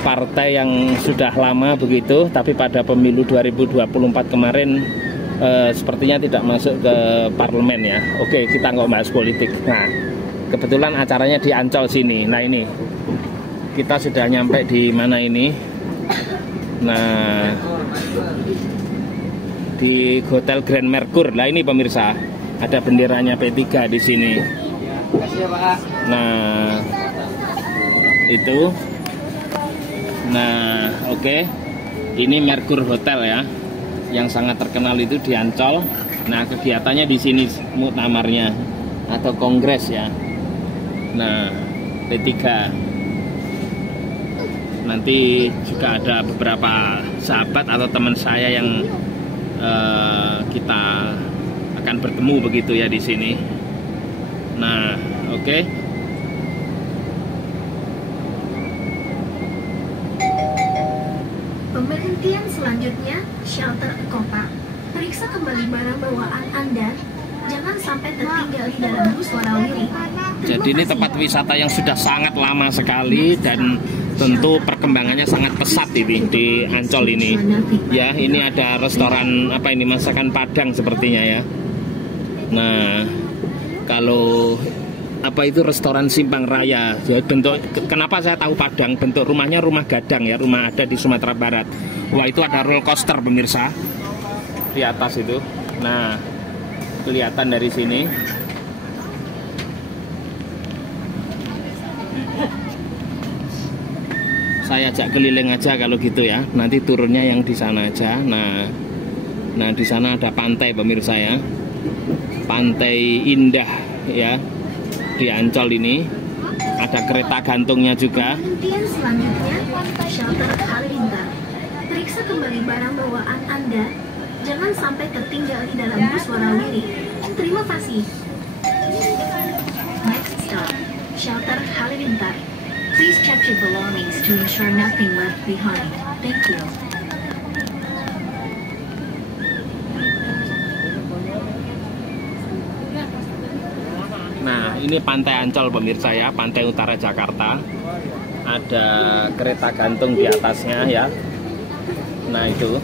Partai yang sudah lama begitu, tapi pada pemilu 2024 kemarin sepertinya tidak masuk ke parlemen ya. Oke, kita nggak bahas politik. Nah, kebetulan acaranya di Ancol sini. Nah ini kita sudah nyampe di mana ini? Nah, di Hotel Grand Mercure. Nah ini pemirsa, ada benderanya P3 di sini. Nah, itu. Nah, oke. Ini Mercure Hotel ya, yang sangat terkenal itu di Ancol. Nah, kegiatannya di sini muktamarnya atau kongres ya. Nah, P3. Nanti juga ada beberapa sahabat atau teman saya yang kita akan bertemu begitu ya di sini. Nah, oke. Pemberhentian selanjutnya, shelter Ecopark. Periksa kembali barang bawaan Anda. Jangan sampai tertinggal di dalam bus warawiri. Jadi ini tempat wisata yang sudah sangat lama sekali dan tentu perkembangannya sangat pesat ini di Ancol ini. Ya, ini ada restoran apa ini, masakan Padang sepertinya ya. Nah, kalau apa itu restoran Simpang Raya. Ya, bentuk kenapa saya tahu Padang? Bentuk rumahnya rumah gadang ya, rumah ada di Sumatera Barat. Wah, itu ada roller coaster pemirsa di atas itu. Nah, kelihatan dari sini. Saya ajak keliling aja kalau gitu ya. Nanti turunnya yang di sana aja. Nah di sana ada pantai pemirsa ya. Pantai indah ya di Ancol ini. Ada kereta gantungnya juga. Pemberhentian selanjutnya, shelter Halilintar. Periksa kembali barang bawaan Anda. Jangan sampai tertinggal di dalam bus warawiri. Terima kasih. Next stop, shelter Halilintar. Please check your belongings to ensure nothing left behind. Thank you. Nah, ini pantai Ancol pemirsa ya, pantai utara Jakarta. Ada kereta gantung di atasnya ya. Nah itu.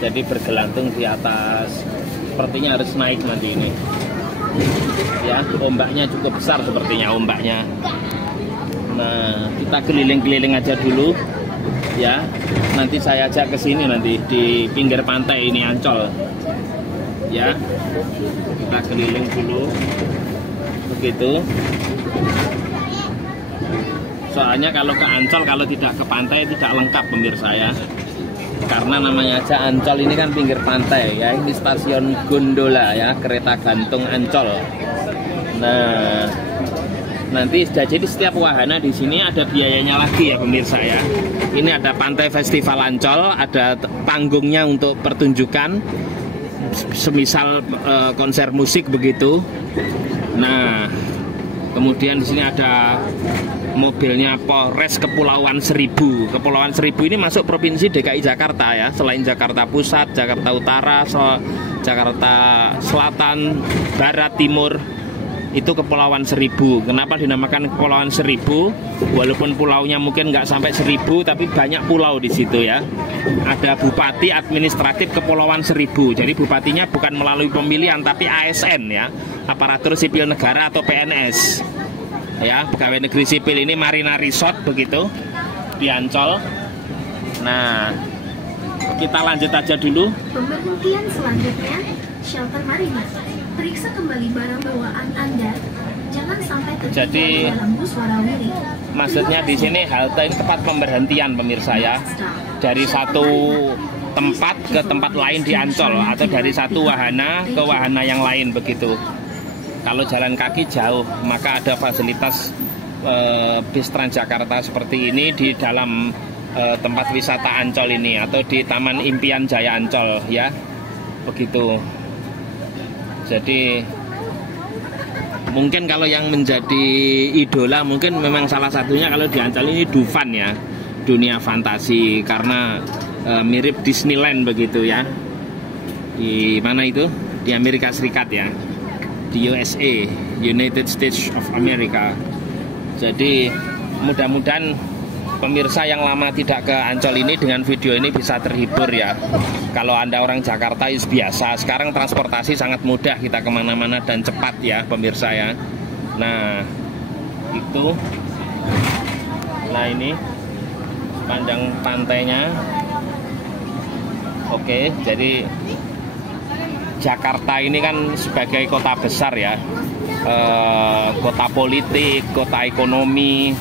Jadi bergelantung di atas. Sepertinya harus naik nanti ini. Ya, ombaknya cukup besar sepertinya ombaknya. Nah, kita keliling-keliling aja dulu ya. Nanti saya ajak ke sini nanti di pinggir pantai ini Ancol. Ya. Kita keliling dulu. Begitu. Soalnya kalau ke Ancol kalau tidak ke pantai tidak lengkap pemirsa ya. Karena namanya aja Ancol ini kan pinggir pantai ya. Ini stasiun gondola ya, kereta gantung Ancol. Nah, nanti jadi setiap wahana di sini ada biayanya lagi ya pemirsa ya. Ini ada Pantai Festival Ancol, ada panggungnya untuk pertunjukan, semisal konser musik begitu. Nah, kemudian di sini ada mobilnya Polres Kepulauan Seribu. Kepulauan Seribu ini masuk provinsi DKI Jakarta ya. Selain Jakarta Pusat, Jakarta Utara, Jakarta Selatan, Barat, Timur, itu Kepulauan Seribu. Kenapa dinamakan Kepulauan Seribu? Walaupun pulaunya mungkin nggak sampai 1000, tapi banyak pulau di situ ya. Ada Bupati Administratif Kepulauan Seribu. Jadi bupatinya bukan melalui pemilihan, tapi ASN ya, aparatur sipil negara atau PNS. Ya, pegawai negeri sipil ini Marina Resort begitu di Ancol. Nah, kita lanjut aja dulu. Pemberhentian selanjutnya, shelter Marinir. Periksa kembali barang bawaan Anda. Jangan sampai tertinggal Jadi, di dalam bus warawiri. Maksudnya di sini halte ini tempat pemberhentian pemirsa ya. Dari satu tempat ke tempat lain di Ancol atau dari satu wahana ke wahana yang lain begitu. Kalau jalan kaki jauh, maka ada fasilitas bis Transjakarta seperti ini di dalam tempat wisata Ancol ini atau di Taman Impian Jaya Ancol ya. Begitu. Jadi mungkin kalau yang menjadi idola mungkin memang salah satunya kalau di Ancol ini Dufan ya, dunia fantasi, karena mirip Disneyland begitu ya. Di mana itu? Di Amerika Serikat ya, di USA, United States of America. Jadi mudah-mudahan pemirsa yang lama tidak ke Ancol ini dengan video ini bisa terhibur ya. Kalau Anda orang Jakarta itu biasa, sekarang transportasi sangat mudah, kita kemana-mana dan cepat ya pemirsa ya. Nah itu, nah ini sepanjang pantainya. Oke, jadi Jakarta ini kan sebagai kota besar ya, kota politik, kota ekonomi,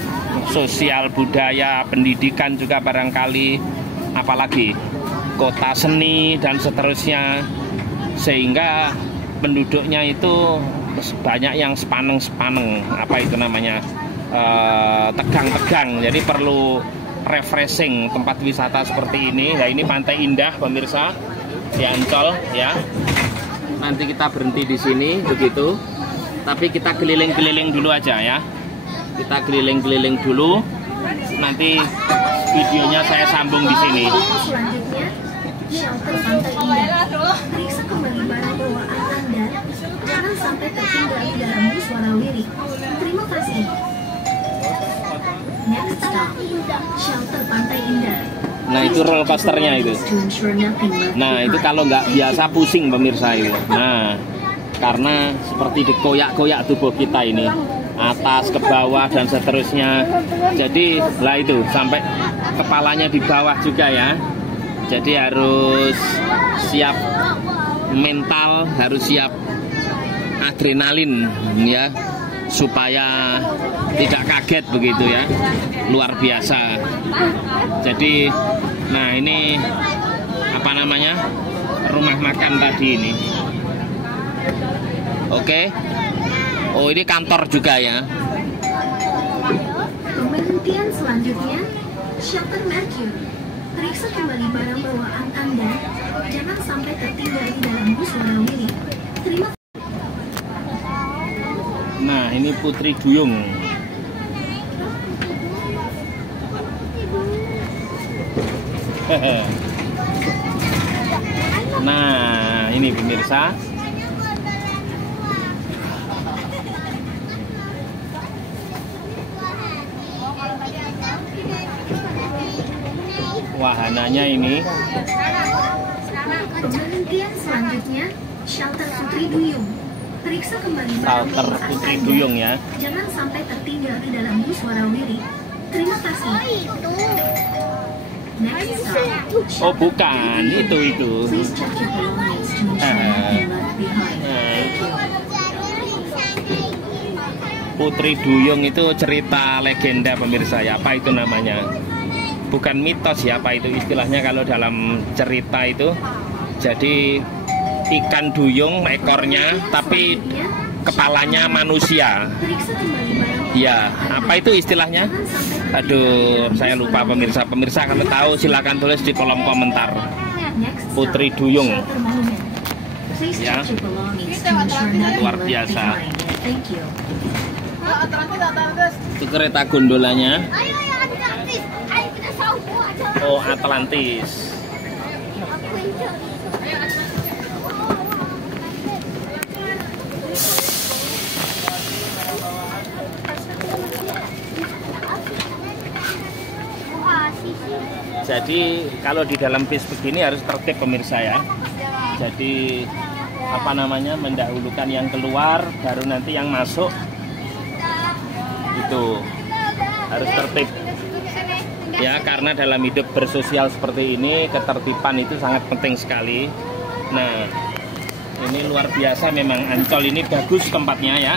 sosial, budaya, pendidikan juga barangkali, apalagi kota seni dan seterusnya, sehingga penduduknya itu banyak yang sepaneng-sepaneng, apa itu namanya, tegang-tegang. Jadi perlu refreshing tempat wisata seperti ini. Nah ini Pantai Indah pemirsa di Ancol ya. Nanti kita berhenti di sini begitu. Tapi kita keliling-keliling dulu aja ya. Kita keliling-keliling dulu. Nanti videonya saya sambung di sini. Selanjutnya, shelter Pantai Indah. Periksa kembali barang bawaan Anda. Jangan sampai tertinggal di dalam bus warawiri. Terima kasih. Next stop, shelter Pantai Indah. Nah itu roller coasternya itu. Nah itu kalau nggak biasa pusing pemirsa itu. Nah karena seperti dikoyak-koyak tubuh kita ini, atas ke bawah dan seterusnya. Jadi lah itu sampai kepalanya di bawah juga ya. Jadi harus siap mental, harus siap adrenalin ya, supaya tidak kaget begitu ya. Luar biasa. Jadi nah ini apa namanya, rumah makan tadi ini. Oke. Oh ini kantor juga ya. Pemberhentian selanjutnya, shelter Mercury. Periksa kembali barang bawaan Anda. Jangan sampai tertinggal di dalam bus warawiri. Terima. Nah ini Putri Duyung. Nah ini pemirsa, wahananya ini. Pemberhentian selanjutnya, shelter Putri Duyung. Periksa kembali barang Shelter bawaan Putri Anda. Duyung ya. Jangan sampai tertinggal di dalam bus warawiri. Terima kasih. Next stop, Oh bukan, itu. please check your belongings to ensure nothing left behind. Thank you. Putri Duyung itu cerita legenda pemirsa ya. Apa itu namanya? Bukan mitos ya, apa itu istilahnya kalau dalam cerita itu. Jadi ikan duyung ekornya tapi kepalanya manusia. Periksa kembali barang Ya, apa itu istilahnya? Aduh, saya lupa pemirsa. Pemirsa kalau tahu silakan tulis di kolom komentar. Next stop, Putri Duyung. shelter Monument. Please Ya. check your belongings to ensure nothing Luar left biasa. behind. Thank you. Itu kereta gondolanya. Ayo ya Atlantis. Ayo kita saupu aja. Oh, Atlantis. Jadi kalau di dalam bis begini harus tertib pemirsa ya. Jadi apa namanya, mendahulukan yang keluar baru nanti yang masuk. Itu harus tertib. Ya, karena dalam hidup bersosial seperti ini ketertiban itu sangat penting sekali. Nah, ini luar biasa memang, Ancol ini bagus tempatnya ya,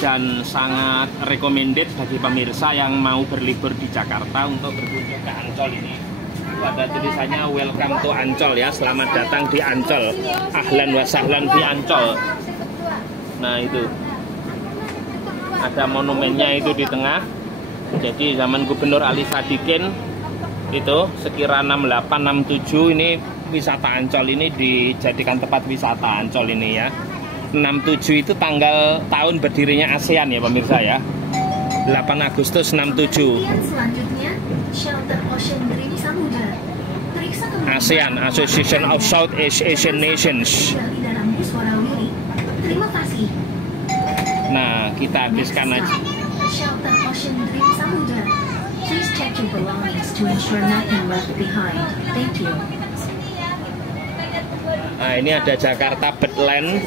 dan sangat recommended bagi pemirsa yang mau berlibur di Jakarta untuk berkunjung ke Ancol ini. Ada tulisannya welcome to Ancol ya, selamat datang di Ancol, ahlan wa sahlan di Ancol. Nah itu ada monumennya itu di tengah. Jadi zaman Gubernur Ali Sadikin itu sekira 68-67 ini wisata Ancol ini dijadikan tempat wisata Ancol ini ya. 67 itu tanggal tahun berdirinya ASEAN ya pemirsa ya. 8 Agustus 67. Selanjutnya, Shelter Ocean Dream Samudra. Periksa kembali ASEAN, Association of South Asian Nations. di dalam bus warawiri. Terima kasih. Nah, kita habiskan aja. Shelter Ocean Dream Samudra. Please check your belongings to ensure nothing left behind. Thank you. Nah, ini ada Jakarta Birdland.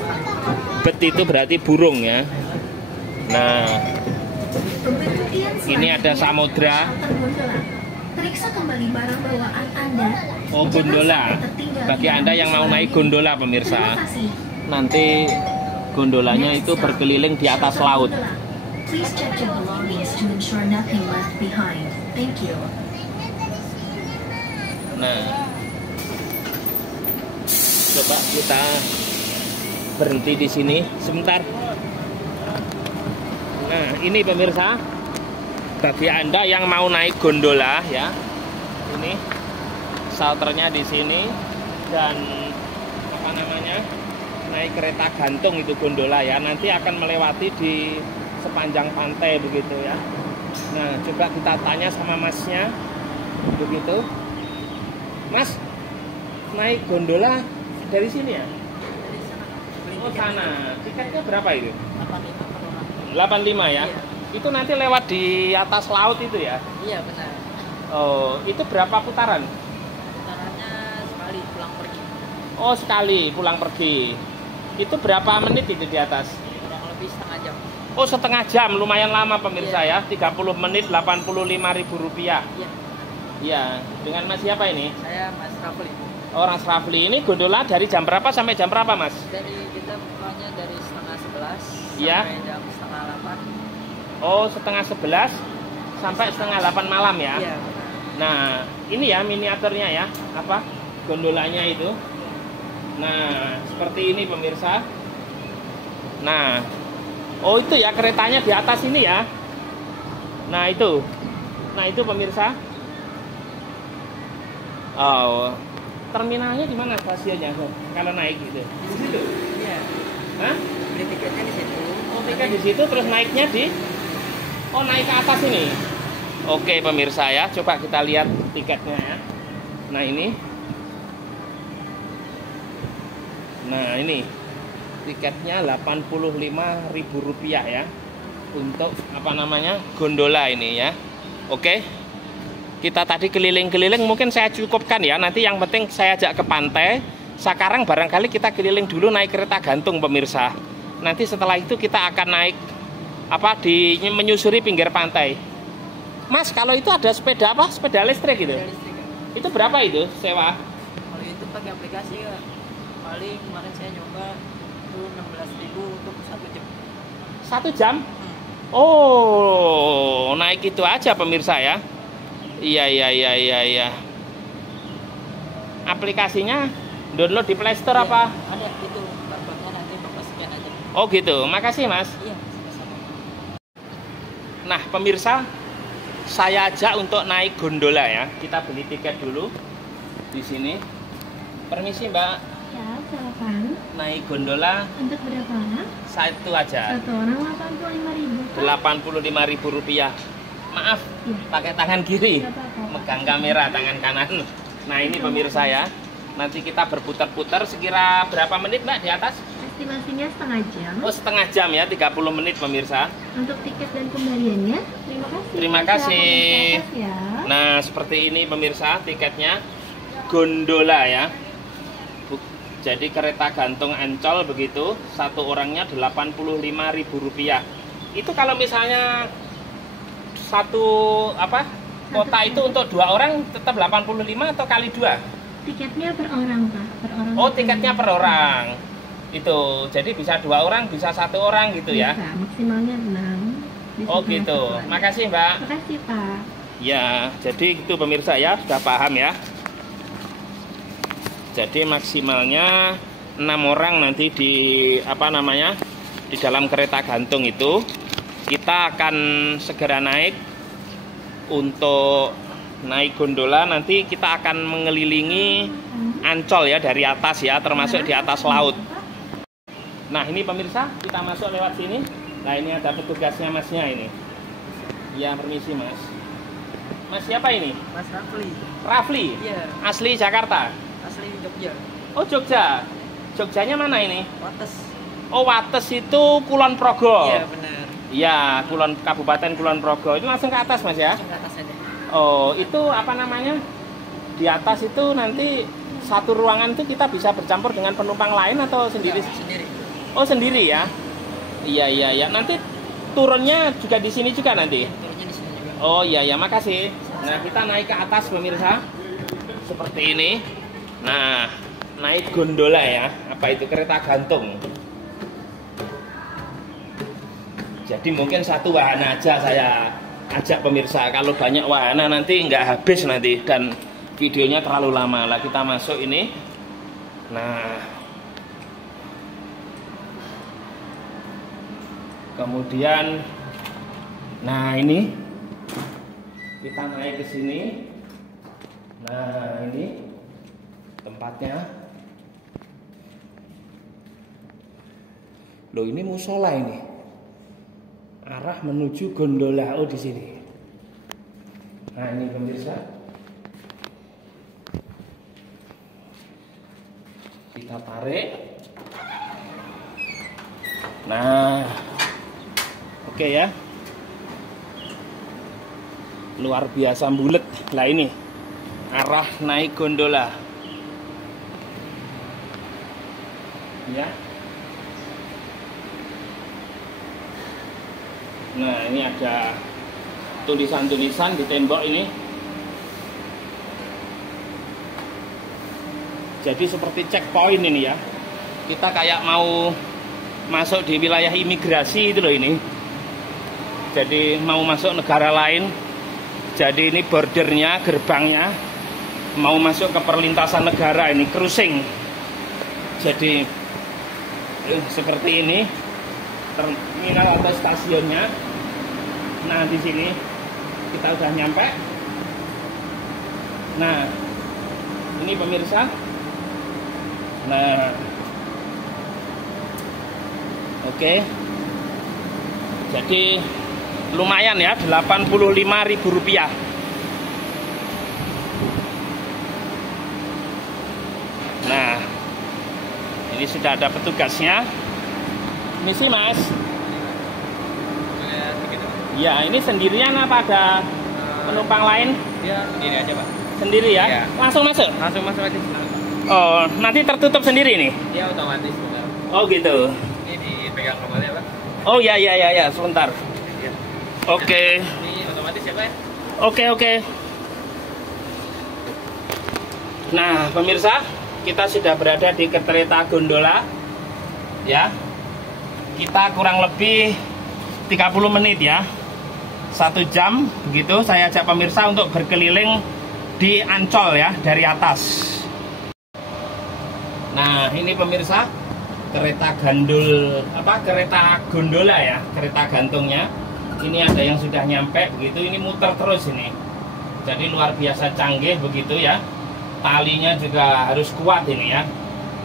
Bird itu berarti burung ya. Nah, ini ada samudra. Periksa kembali barang bawaan Anda. Oh, gondola. Bagi Anda yang mau naik gondola pemirsa, nanti gondolanya itu berkeliling di atas laut. Please check your belongings to ensure nothing left behind. Thank you. Nah, coba kita berhenti di sini sebentar. Nah, ini pemirsa, bagi Anda yang mau naik gondola ya, ini shelternya di sini, dan apa namanya, naik kereta gantung itu gondola ya, nanti akan melewati di sepanjang pantai begitu ya. Nah, coba kita tanya sama masnya begitu. Mas, naik gondola dari sini ya? Oh, sana. Tiketnya berapa itu? 85 ya? Iya. Itu nanti lewat di atas laut itu ya? Iya benar. Oh, itu berapa putaran? Putarannya sekali pulang pergi. Oh, sekali pulang pergi. Itu berapa menit itu di atas? Kurang lebih setengah jam. Oh, setengah jam, lumayan lama pemirsa ya. 30 menit, Rp85.000. Iya. Iya, dengan Mas siapa ini? Saya Mas Rafli. Orang Rafli. Ini gondola dari jam berapa sampai jam berapa, Mas? Dari kita bukanya dari setengah 11 Iya. sampai jam setengah 8. Oh, setengah 11 sampai setengah 8 malam ya? Iya. Nah, ini ya miniaturnya ya, apa? Gondolanya itu. Nah, seperti ini pemirsa. Nah, oh itu ya keretanya di atas ini ya. Nah, itu. Nah, itu pemirsa. Oh, terminalnya di mana stasiunnya? Kalau naik gitu. Di situ. Iya. Hah? Beli tiketnya di situ. Oh, tiket di situ terus naiknya di. Oh, naik ke atas ini. Oke pemirsa ya, coba kita lihat tiketnya ya. Nah ini. Nah ini tiketnya Rp85.000 ya, untuk apa namanya, gondola ini ya. Oke, kita tadi keliling-keliling, mungkin saya cukupkan ya. Nanti yang penting saya ajak ke pantai. Sekarang barangkali kita keliling dulu naik kereta gantung pemirsa. Nanti setelah itu kita akan naik menyusuri pinggir pantai. Mas, kalau itu ada sepeda apa? Sepeda listrik gitu? Ada listrik. Itu berapa itu sewa? Kalau itu pakai aplikasi ya, paling kemarin saya nyoba itu 16.000 untuk 1 jam. 1 jam? Oh, naik itu aja pemirsa ya. Iya. Aplikasinya download di Play Store apa? Ada itu, barcode-nya nanti Bapak scan aja. Oh gitu, makasih Mas. Iya, sama-sama. Nah pemirsa, saya ajak untuk naik gondola ya. Kita beli tiket dulu di sini. Permisi Mbak. Ya, silakan. Naik gondola Untuk berapa orang? satu aja. Satu orang 85.000. Rp85.000. Maaf, Ya. pakai tangan kiri. Nggak apa-apa. Megang kamera tangan kanan. Nah ini pemirsa ya. Nanti kita berputar-putar sekira berapa menit Mbak di atas? Estimasinya setengah jam. Oh, setengah jam ya, 30 menit pemirsa. Untuk tiket dan kembaliannya, terima kasih. Terima kasih. Silakan di atas ya. Nah, seperti ini pemirsa tiketnya. Gondola ya. Jadi kereta gantung Ancol begitu, satu orangnya Rp85.000. Itu kalau misalnya Kota itu untuk 2 orang tetap 85 atau kali 2? Tiketnya per orang, Pak. Per orang. Oh, tiketnya per orang. Itu. Jadi bisa 2 orang, bisa 1 orang gitu ya. Bisa, maksimalnya 6. Bisa Oh gitu. Makasih, Mbak. Makasih, Pak. Ya, jadi itu pemirsa ya, sudah paham ya. Jadi maksimalnya 6 orang nanti di di dalam kereta gantung itu. Kita akan segera naik. Untuk naik gondola nanti kita akan mengelilingi Ancol ya dari atas ya, termasuk di atas laut. Nah, ini pemirsa, kita masuk lewat sini. Nah, ini ada petugasnya Masnya ini. Ya, permisi Mas. Mas siapa ini? Mas Rafli. Rafli? Iya. Asli Jakarta? Asli Jogja. Oh, Jogja. Jogjanya mana ini? Wates. Oh, Wates itu Kulon Progo. Iya, benar. Iya, Kabupaten Kulon Progo. Itu langsung ke atas Mas ya? Langsung ke atas aja. Oh, itu apa namanya? Di atas itu nanti satu ruangan itu kita bisa bercampur dengan penumpang lain atau sendiri? Ya, sendiri. Oh, sendiri ya? Iya. Nanti turunnya juga di sini juga nanti? Turunnya di sini juga. Oh iya, makasih. Nah, kita naik ke atas pemirsa. Seperti ini. Nah, naik gondola ya. Apa itu? Kereta gantung. Jadi mungkin satu wahana aja saya ajak pemirsa. Kalau banyak wahana nanti nggak habis nanti. Dan videonya terlalu lama. Lah kita masuk ini. Nah, kemudian, nah ini kita naik ke sini. Nah, ini tempatnya. Loh, ini musola ini. Arah menuju gondola. Oh, di sini. Nah, ini pemirsa. Kita tarik. Nah, oke ya. Luar biasa bulet. Lah ini arah naik gondola. Ya. Nah, ini ada tulisan-tulisan di tembok ini. Jadi seperti checkpoint ini ya. Kita kayak mau masuk di wilayah imigrasi itu loh ini. Jadi mau masuk negara lain. Jadi ini bordernya, gerbangnya. Mau masuk ke perlintasan negara ini, cruising. Jadi seperti ini terminal atau stasiunnya. Nah, di sini kita udah nyampe. Nah, ini pemirsa. Nah, oke. Jadi lumayan ya, Rp85.000. Nah, ini sudah ada petugasnya. Misi Mas. Ya, ini sendirian apa ada penumpang lain? Ya, sendiri aja Pak. Sendiri ya? Ya. Langsung masuk? Langsung masuk aja. Oh, nanti tertutup sendiri nih? Ya, otomatis. Oh gitu. Ini dipegang kembali ya Pak. Oh ya, sebentar. Ya. Oke. Ini otomatis ya Pak ya? Oke. Nah, pemirsa, kita sudah berada di kereta gondola. Ya. Kita kurang lebih 30 menit ya. 1 jam begitu saya ajak pemirsa untuk berkeliling di Ancol ya, dari atas. Nah, ini pemirsa kereta gondola ya, kereta gantungnya. Ini ada yang sudah nyampe begitu, ini muter terus ini. Jadi luar biasa canggih begitu ya. Talinya juga harus kuat ini ya.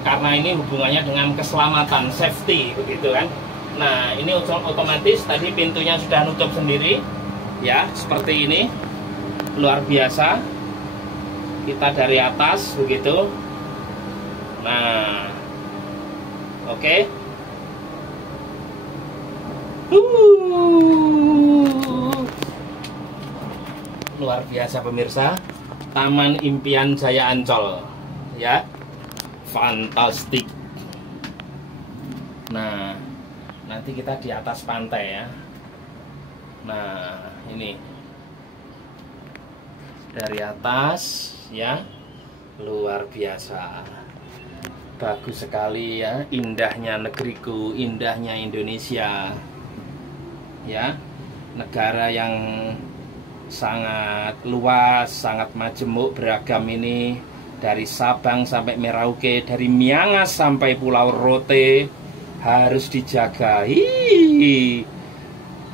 Karena ini hubungannya dengan keselamatan, safety begitu kan. Nah, ini otomatis tadi pintunya sudah nutup sendiri ya, seperti ini. Luar biasa. Kita dari atas begitu. Nah, oke. Luar biasa pemirsa. Taman Impian Jaya Ancol ya. Fantastik. Nah, nanti kita di atas pantai ya. Nah, ini dari atas ya, luar biasa, bagus sekali ya, indahnya negeriku, indahnya Indonesia ya, negara yang sangat luas, sangat majemuk, beragam ini, dari Sabang sampai Merauke, dari Miangas sampai Pulau Rote, harus dijaga.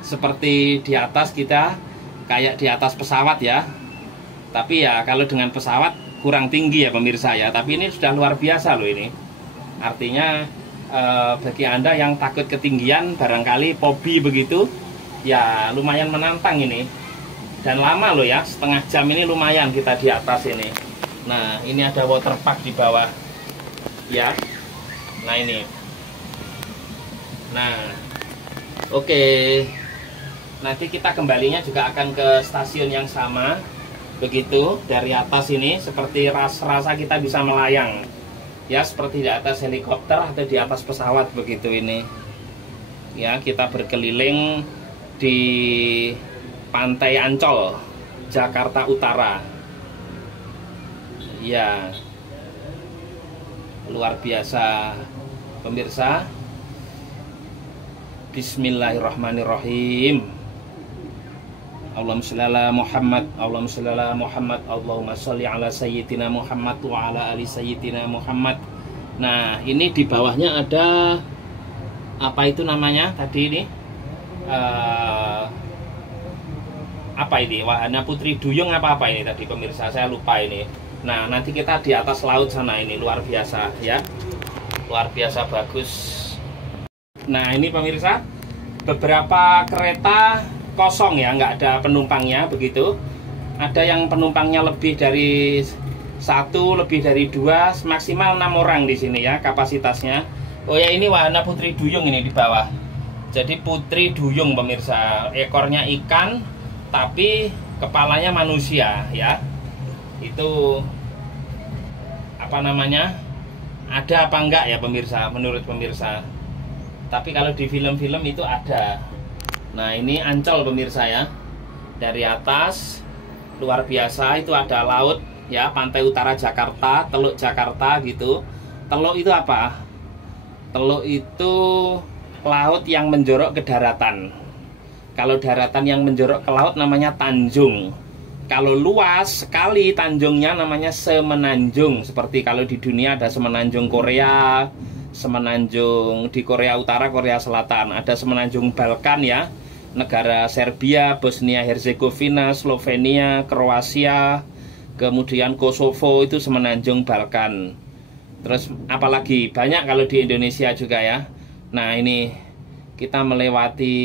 Seperti di atas kita kayak di atas pesawat ya, tapi ya kalau dengan pesawat kurang tinggi ya pemirsa ya, tapi ini sudah luar biasa loh ini. Artinya bagi Anda yang takut ketinggian, barangkali fobi begitu ya, lumayan menantang ini, dan lama loh ya, setengah jam ini lumayan kita di atas ini. Nah ini ada waterpark di bawah ya, nah ini, nah oke. Nanti kita kembalinya juga akan ke stasiun yang sama, begitu, dari atas ini, seperti rasa kita bisa melayang, ya, seperti di atas helikopter atau di atas pesawat, begitu ini. Ya, kita berkeliling di Pantai Ancol, Jakarta Utara. Ya, luar biasa, pemirsa. Bismillahirrahmanirrahim. Allahumma sholli ala Muhammad, Allahumma sholli ala Muhammad, Allahumma sholli ala sayyidina Muhammad wa ala ali sayyidina Muhammad. Nah, ini di bawahnya ada apa itu namanya tadi ini? Apa ini? Wahana Putri Duyung apa ini tadi pemirsa? Saya lupa ini. Nah, nanti kita di atas laut sana, ini luar biasa ya. Luar biasa bagus. Nah, ini pemirsa, beberapa kereta kosong ya, nggak ada penumpangnya begitu. Ada yang penumpangnya lebih dari 1, lebih dari 2, maksimal 6 orang di sini ya kapasitasnya. Oh ya, ini wahana Putri Duyung ini di bawah. Jadi Putri Duyung pemirsa, ekornya ikan tapi kepalanya manusia ya. Itu apa namanya? Ada apa enggak ya pemirsa, menurut pemirsa? Tapi kalau di film-film itu ada. Nah ini Ancol pemirsa ya, dari atas luar biasa. Itu ada laut ya, pantai utara Jakarta, Teluk Jakarta gitu. Teluk itu apa? Teluk itu laut yang menjorok ke daratan. Kalau daratan yang menjorok ke laut namanya tanjung. Kalau luas sekali tanjungnya namanya semenanjung. Seperti kalau di dunia ada semenanjung Korea, semenanjung di Korea Utara, Korea Selatan, ada semenanjung Balkan ya, negara Serbia, Bosnia Herzegovina, Slovenia, Kroasia, kemudian Kosovo, itu semenanjung Balkan. Terus apalagi banyak kalau di Indonesia juga ya. Nah ini kita melewati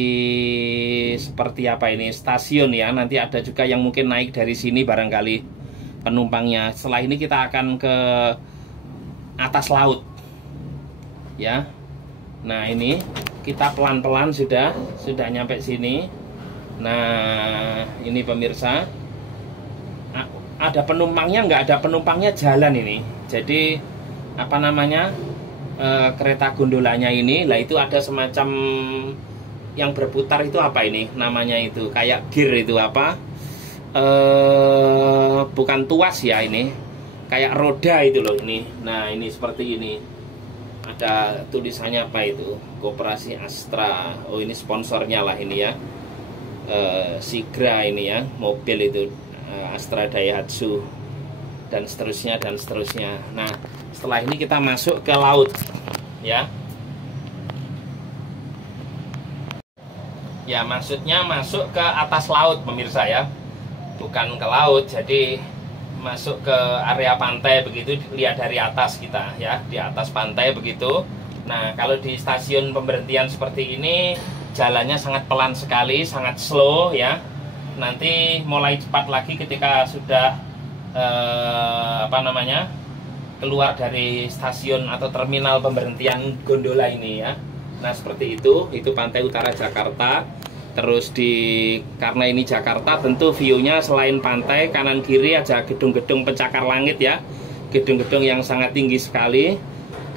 seperti apa ini, stasiun ya. Nanti ada juga yang mungkin naik dari sini barangkali penumpangnya. Setelah ini kita akan ke atas laut ya. Nah ini kita pelan-pelan sudah nyampe sini. Nah ini pemirsa, ada penumpangnya nggak ada penumpangnya, jalan ini. Jadi apa namanya, kereta gondolanya ini, lah itu ada semacam yang berputar, itu apa ini namanya, itu kayak gear, itu apa, bukan tuas ya, ini kayak roda itu loh ini. Nah ini seperti ini, ada tulisannya apa itu, Koperasi Astra. Oh ini sponsornya lah ini ya, Sigra ini ya, mobil itu, Astra Daihatsu, dan seterusnya dan seterusnya. Nah setelah ini kita masuk ke laut ya. Ya maksudnya masuk ke atas laut pemirsa ya, bukan ke laut. Jadi masuk ke area pantai begitu, lihat dari atas kita ya, di atas pantai begitu. Nah kalau di stasiun pemberhentian seperti ini jalannya sangat pelan sekali, sangat slow ya. Nanti mulai cepat lagi ketika sudah apa namanya, keluar dari stasiun atau terminal pemberhentian gondola ini ya. Nah seperti itu pantai utara Jakarta. Terus karena ini Jakarta, tentu view-nya selain pantai, kanan kiri ada gedung-gedung pencakar langit ya, gedung-gedung yang sangat tinggi sekali.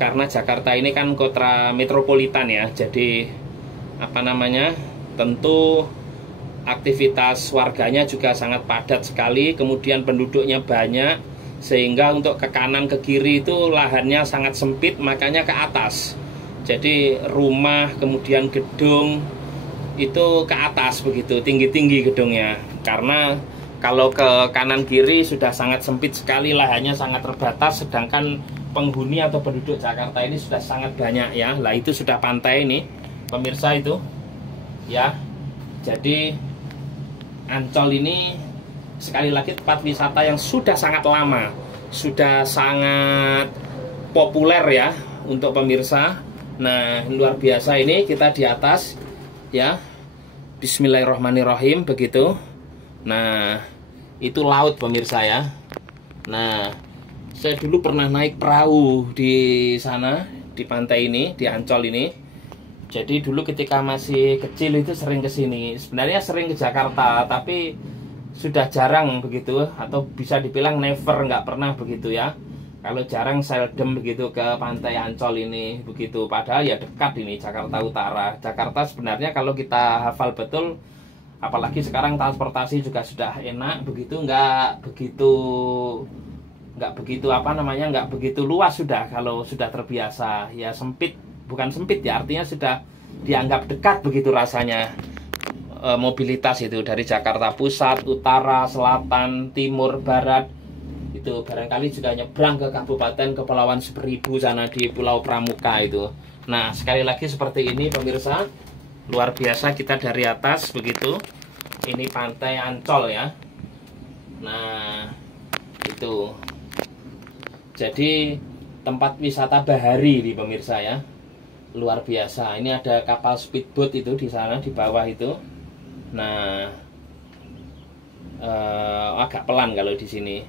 Karena Jakarta ini kan kota metropolitan ya, jadi apa namanya, tentu aktivitas warganya juga sangat padat sekali, kemudian penduduknya banyak, sehingga untuk ke kanan ke kiri itu lahannya sangat sempit, makanya ke atas. Jadi rumah kemudian gedung itu ke atas begitu, tinggi-tinggi gedungnya. Karena kalau ke kanan kiri sudah sangat sempit sekali, lahannya sangat terbatas, sedangkan penghuni atau penduduk Jakarta ini sudah sangat banyak ya. Lah itu sudah pantai ini, pemirsa itu. Ya. Jadi Ancol ini sekali lagi tempat wisata yang sudah sangat lama, sudah sangat populer ya untuk pemirsa. Nah, luar biasa ini kita di atas ya. Bismillahirrahmanirrahim begitu. Nah, itu laut pemirsa ya. Nah, saya dulu pernah naik perahu di sana, di pantai ini, di Ancol ini. Jadi dulu ketika masih kecil itu sering ke sini. Sebenarnya sering ke Jakarta, tapi sudah jarang begitu, atau bisa dibilang never, nggak pernah begitu ya. Kalau jarang, seldom begitu ke pantai Ancol ini begitu. Padahal ya dekat ini, Jakarta Utara. Jakarta sebenarnya kalau kita hafal betul, apalagi sekarang transportasi juga sudah enak begitu, nggak begitu luas sudah. Kalau sudah terbiasa ya sempit, bukan sempit ya, artinya sudah dianggap dekat begitu rasanya. Mobilitas itu dari Jakarta Pusat, Utara, Selatan, Timur, Barat, itu barangkali juga nyebrang ke Kabupaten Kepulauan Seribu sana di Pulau Pramuka itu. Nah, sekali lagi seperti ini pemirsa, luar biasa kita dari atas begitu. Ini pantai Ancol ya. Nah, itu jadi tempat wisata bahari di pemirsa ya, luar biasa. Ini ada kapal speedboat itu di sana di bawah itu. Nah, agak pelan kalau di sini.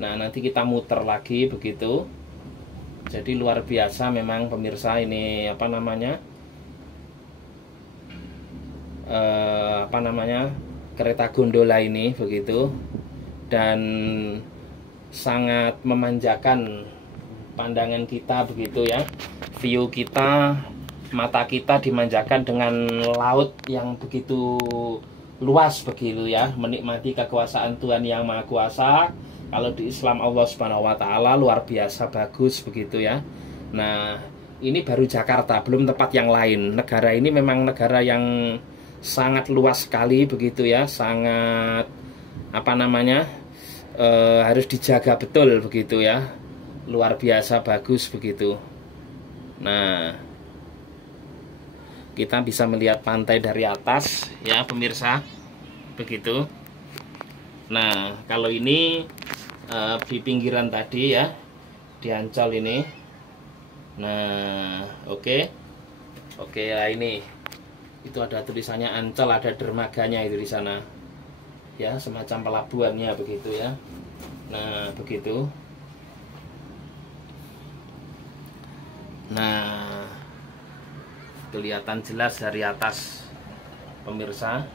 Nah, nanti kita muter lagi begitu. Jadi luar biasa memang pemirsa ini kereta gondola ini begitu, dan sangat memanjakan pandangan kita begitu ya. View kita, mata kita dimanjakan dengan laut yang begitu luas begitu ya, menikmati kekuasaan Tuhan Yang Maha Kuasa. Kalau di Islam Allah Subhanahu wa taala luar biasa bagus begitu ya. Nah, ini baru Jakarta, belum tempat yang lain. Negara ini memang negara yang sangat luas sekali begitu ya, sangat harus dijaga betul begitu ya. Luar biasa bagus begitu. Nah, kita bisa melihat pantai dari atas ya pemirsa begitu. Nah, kalau ini di pinggiran tadi ya, di Ancol ini. Nah, oke, lah ini itu ada tulisannya Ancol, ada dermaganya itu di sana ya, semacam pelabuhannya begitu ya. Nah, begitu. Nah, kelihatan jelas dari atas pemirsa.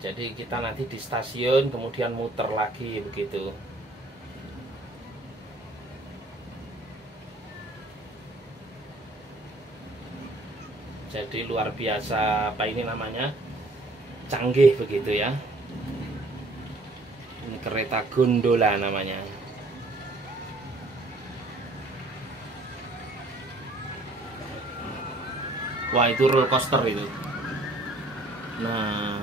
Jadi kita nanti di stasiun kemudian muter lagi begitu. Jadi luar biasa canggih begitu ya. Ini kereta gondola namanya. Wah, itu roller coaster itu. Nah,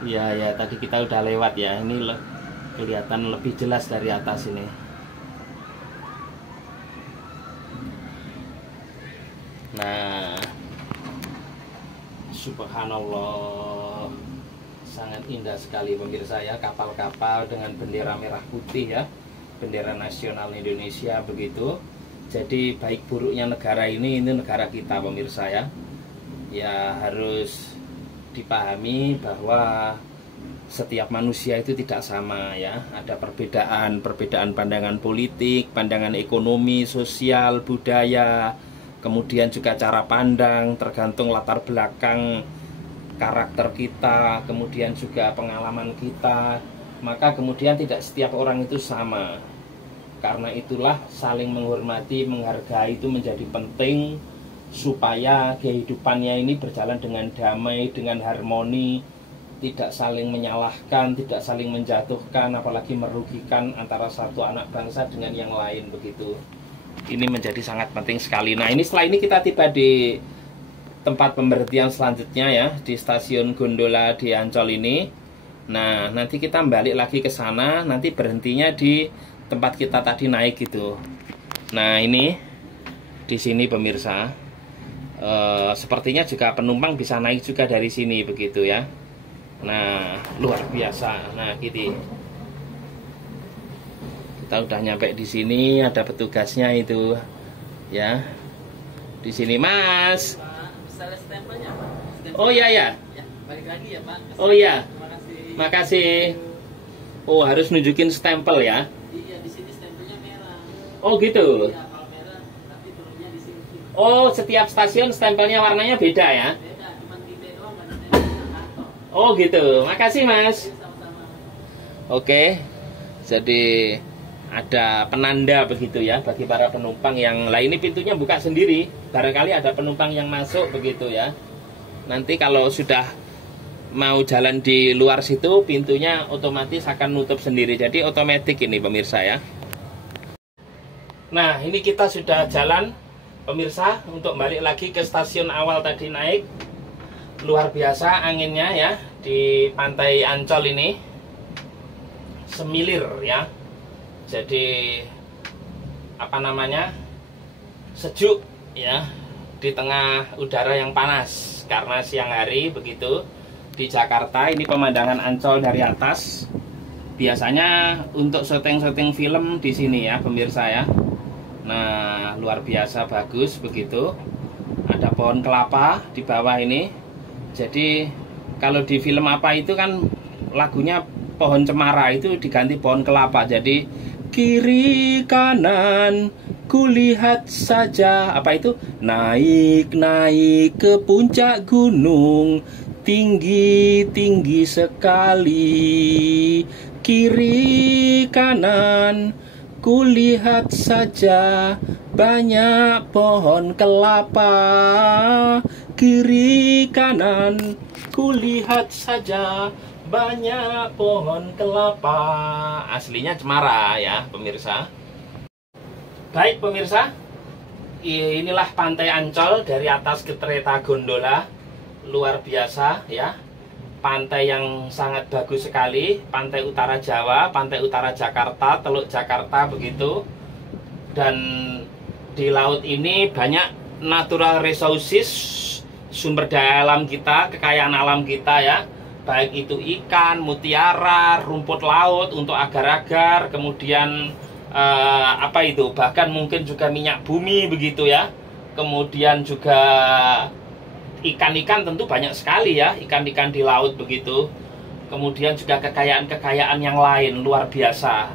ya tadi kita udah lewat ya. Ini kelihatan lebih jelas dari atas ini. Nah, subhanallah, sangat indah sekali pemirsa ya, kapal-kapal dengan bendera merah putih ya, bendera nasional Indonesia begitu. Jadi baik buruknya negara ini negara kita pemirsa ya. Ya harus dipahami bahwa setiap manusia itu tidak sama ya. Ada perbedaan pandangan politik, pandangan ekonomi, sosial, budaya, kemudian juga cara pandang, tergantung latar belakang karakter kita, kemudian juga pengalaman kita, maka kemudian tidak setiap orang itu sama. Karena itulah saling menghormati, menghargai itu menjadi penting supaya kehidupannya ini berjalan dengan damai, dengan harmoni, tidak saling menyalahkan, tidak saling menjatuhkan, apalagi merugikan antara satu anak bangsa dengan yang lain begitu. Ini menjadi sangat penting sekali. Nah, ini setelah ini kita tiba di tempat pemberhentian selanjutnya ya, di stasiun gondola di Ancol ini. Nah, nanti kita balik lagi ke sana, nanti berhentinya di tempat kita tadi naik gitu. Nah, ini di sini pemirsa, sepertinya juga penumpang bisa naik juga dari sini begitu ya. Nah, luar biasa. Nah, gitu. Kita udah nyampe di sini, ada petugasnya itu ya. Di sini, Mas. Stempelnya, Pak. Oh iya ya. Balik lagi ya, Pak. Oh iya. Terima kasih. Makasih. Oh, harus nunjukin stempel ya. Iya, di sini stempelnya merah. Oh gitu. Iya, kalau merah tapi turunnya di sini. Oh, setiap stasiun stempelnya warnanya beda ya. Beda, cuma tipe doang, nggak ada kantor. Oh gitu. Makasih, Mas. Sama-sama. Oke. Jadi ada penanda begitu ya bagi para penumpang yang lain. Ini pintunya buka sendiri. Barangkali ada penumpang yang masuk begitu ya. Nanti kalau sudah mau jalan di luar situ, pintunya otomatis akan nutup sendiri. Jadi otomatis ini pemirsa ya. Nah, ini kita sudah jalan pemirsa untuk balik lagi ke stasiun awal tadi naik. Luar biasa anginnya ya di pantai Ancol ini. Semilir ya. Jadi apa namanya? Sejuk ya di tengah udara yang panas karena siang hari begitu. Di Jakarta ini pemandangan Ancol dari atas. Biasanya untuk syuting-syuting film di sini ya pemirsa ya. Nah, luar biasa bagus begitu. Ada pohon kelapa di bawah ini. Jadi kalau di film apa itu kan lagunya pohon cemara, itu diganti pohon kelapa. Jadi kiri kanan kulihat saja, apa itu? Naik-naik ke puncak gunung, tinggi-tinggi sekali. Kiri kanan kulihat saja, banyak pohon kelapa. Kiri kanan kulihat saja, banyak pohon kelapa. Aslinya cemara ya pemirsa. Baik pemirsa, inilah pantai Ancol dari atas kereta gondola. Luar biasa ya. Pantai yang sangat bagus sekali. Pantai utara Jawa, pantai utara Jakarta, Teluk Jakarta begitu. Dan di laut ini banyak natural resources, sumber daya alam kita, kekayaan alam kita ya. Baik itu ikan, mutiara, rumput laut untuk agar-agar, kemudian apa itu, bahkan mungkin juga minyak bumi begitu ya. Kemudian juga ikan-ikan tentu banyak sekali ya, ikan-ikan di laut begitu. Kemudian juga kekayaan-kekayaan yang lain luar biasa.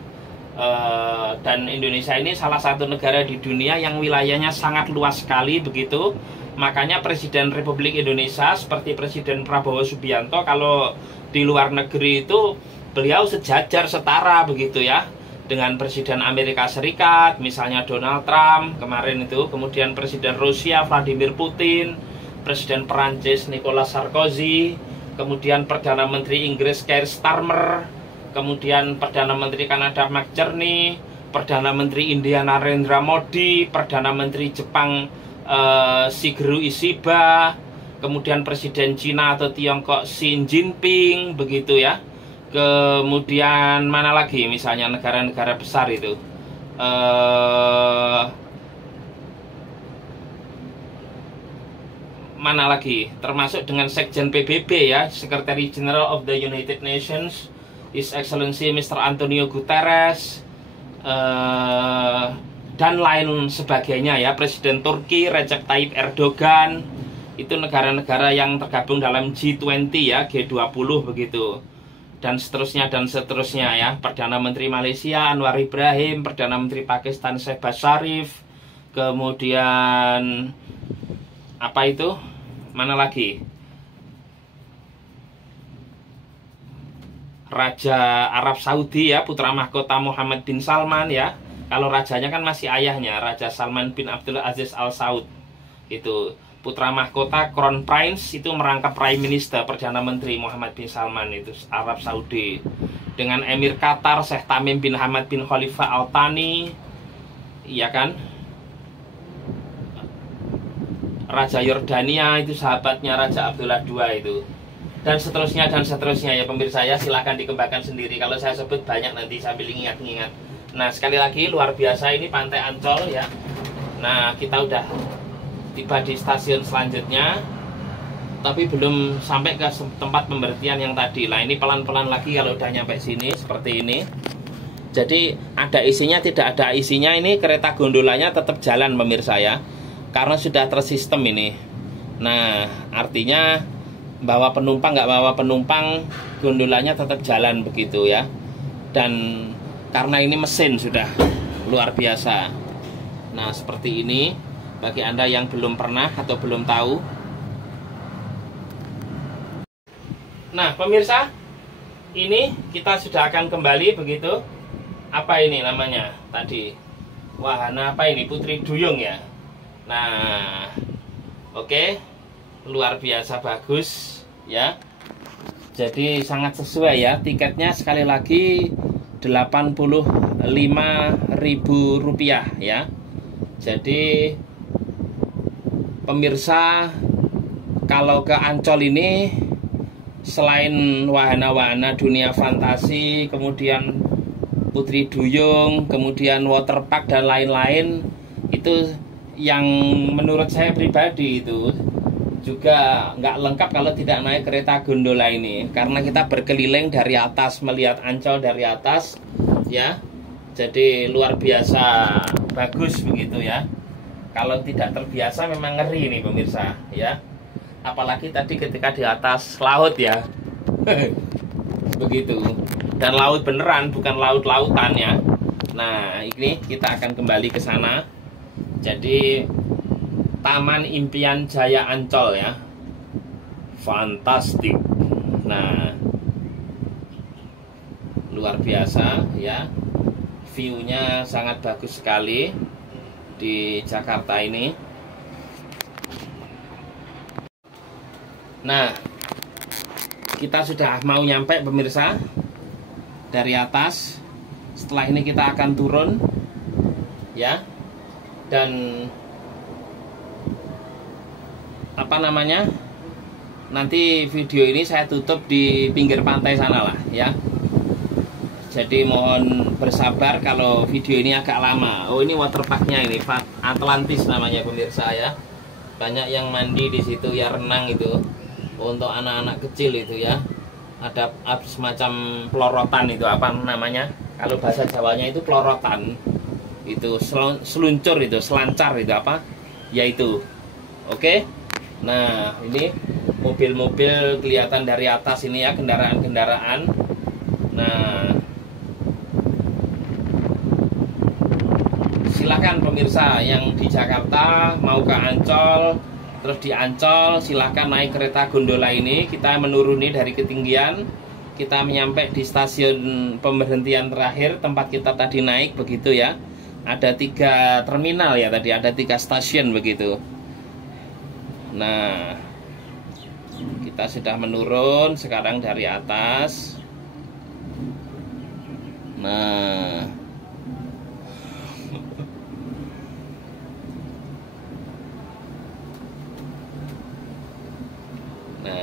Dan Indonesia ini salah satu negara di dunia yang wilayahnya sangat luas sekali begitu. Makanya Presiden Republik Indonesia seperti Presiden Prabowo Subianto kalau di luar negeri itu beliau sejajar setara begitu ya dengan Presiden Amerika Serikat, misalnya Donald Trump kemarin itu, kemudian Presiden Rusia Vladimir Putin, Presiden Perancis Nicolas Sarkozy, kemudian Perdana Menteri Inggris Keir Starmer, kemudian Perdana Menteri Kanada Mark Carney, Perdana Menteri India Narendra Modi, Perdana Menteri Jepang Shigeru Ishiba, kemudian Presiden Cina atau Tiongkok Xi Jinping begitu ya. Kemudian mana lagi misalnya negara-negara besar itu, mana lagi, termasuk dengan Sekjen PBB ya, Secretary General of the United Nations, His Excellency Mr. Antonio Guterres, dan lain sebagainya ya. Presiden Turki Recep Tayyip Erdogan. Itu negara-negara yang tergabung dalam G20 ya, G20 begitu. Dan seterusnya ya. Perdana Menteri Malaysia Anwar Ibrahim, Perdana Menteri Pakistan Shehbaz Sharif, kemudian apa itu? Mana lagi? Raja Arab Saudi ya, putra mahkota Muhammad bin Salman ya. Kalau rajanya kan masih ayahnya, Raja Salman bin Abdul Aziz Al Saud. Itu putra mahkota Crown Prince itu merangkap Prime Minister, Perdana Menteri Muhammad bin Salman itu Arab Saudi. Dengan Emir Qatar Syekh Tamim bin Hamad bin Khalifah Al Thani, iya kan? Raja Yordania itu sahabatnya Raja Abdullah II itu. Dan seterusnya ya pemirsa ya, silahkan dikembangkan sendiri. Kalau saya sebut banyak nanti sambil ingat-ingat. Nah sekali lagi luar biasa ini Pantai Ancol ya. Nah kita udah tiba di stasiun selanjutnya, tapi belum sampai ke tempat pemberhentian yang tadi. Nah ini pelan-pelan lagi kalau udah nyampe sini seperti ini. Jadi ada isinya tidak ada isinya, ini kereta gondolanya tetap jalan pemirsa ya, karena sudah tersistem ini. Nah artinya bawa penumpang nggak bawa penumpang, gondolanya tetap jalan begitu ya. Dan karena ini mesin sudah luar biasa. Nah seperti ini bagi Anda yang belum pernah atau belum tahu. Nah pemirsa, ini kita sudah akan kembali begitu. Apa ini namanya tadi? Wahana apa ini? Putri Duyung ya. Nah oke, luar biasa bagus ya. Jadi sangat sesuai ya. Tiketnya sekali lagi Rp85.000 ya. Jadi pemirsa, kalau ke Ancol ini selain wahana-wahana dunia fantasi, kemudian Putri Duyung, kemudian waterpark dan lain-lain, itu yang menurut saya pribadi itu juga nggak lengkap kalau tidak naik kereta gondola ini, karena kita berkeliling dari atas, melihat Ancol dari atas ya. Jadi luar biasa bagus begitu ya. Kalau tidak terbiasa memang ngeri nih pemirsa ya. Apalagi tadi ketika di atas laut ya. Begitu. Dan laut beneran, bukan laut-lautan ya. Nah ini kita akan kembali ke sana. Jadi Taman Impian Jaya Ancol ya, fantastik. Nah luar biasa ya, view-nya sangat bagus sekali di Jakarta ini. Nah kita sudah mau nyampe pemirsa dari atas. Setelah ini kita akan turun ya. Dan apa namanya, nanti video ini saya tutup di pinggir pantai sana lah ya. Jadi mohon bersabar kalau video ini agak lama. Oh ini waterparknya ini, Atlantis namanya pemirsa ya. Banyak yang mandi di situ ya, renang itu untuk anak-anak kecil itu ya. Ada semacam pelorotan itu, apa namanya, kalau bahasa Jawanya itu pelorotan, itu seluncur itu, selancar itu apa ya itu. Oke. Nah ini mobil-mobil kelihatan dari atas ini ya, kendaraan-kendaraan. Nah silakan pemirsa yang di Jakarta mau ke Ancol, terus di Ancol silahkan naik kereta gondola ini. Kita menuruni dari ketinggian, kita menyampe di stasiun pemberhentian terakhir tempat kita tadi naik begitu ya. Ada 3 terminal ya tadi, ada 3 stasiun begitu. Nah kita sudah menurun sekarang dari atas. Nah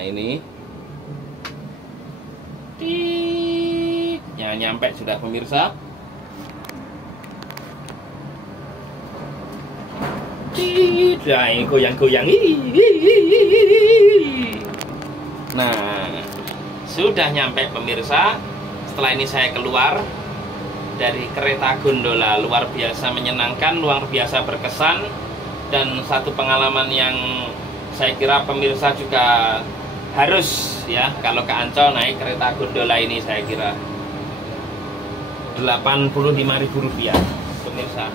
ini ya, nyampe sudah pemirsa. Nah ini goyang-goyang. Nah sudah nyampe pemirsa. Setelah ini saya keluar dari kereta gondola. Luar biasa menyenangkan, luar biasa berkesan, dan satu pengalaman yang saya kira pemirsa juga harus ya, kalau ke Ancol naik kereta gondola ini. Saya kira Rp85.000 pemirsa.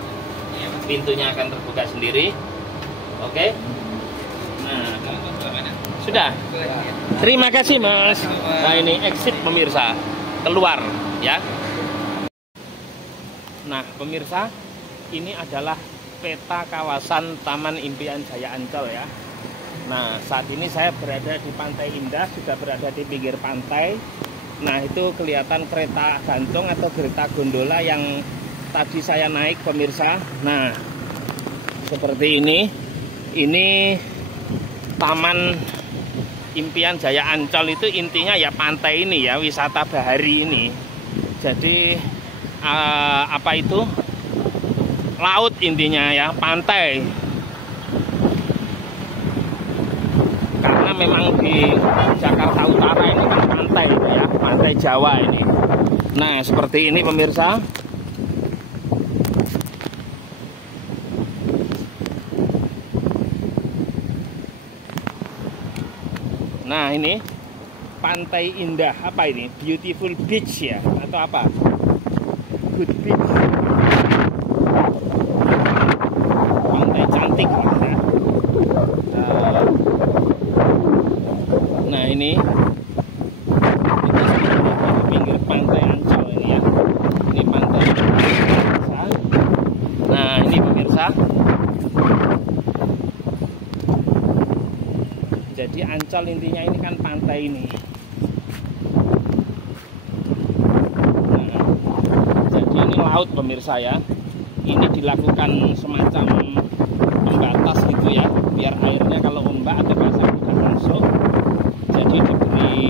Pintunya akan terbuka sendiri. Oke. Nah, sudah. Terima kasih Mas. Nah ini exit pemirsa. keluar ya. Nah pemirsa, ini adalah peta kawasan Taman Impian Jaya Ancol ya. Nah saat ini saya berada di Pantai Indah, sudah berada di pinggir pantai. Nah itu kelihatan kereta gantung atau kereta gondola yang tadi saya naik pemirsa. Nah seperti ini Taman Impian Jaya Ancol itu intinya ya pantai ini ya, wisata bahari ini. Jadi apa itu, laut intinya ya, pantai. Karena memang di Jakarta Utara ini kan pantai ya, pantai Jawa ini. Nah seperti ini pemirsa. Nah ini Pantai Indah, apa ini? Beautiful Beach ya, atau apa? Good Beach. Pantai cantik ya. Nah ini pinggir pantai Ancol ini ya. Ini pantai pemirsa. Nah ini pemirsa. Jadi Ancol intinya ini kan pantai ini. Nah, jadi ini laut pemirsa ya. Ini dilakukan semacam pembatas gitu ya, biar airnya kalau ombak atau pasang udah masuk. Jadi diberi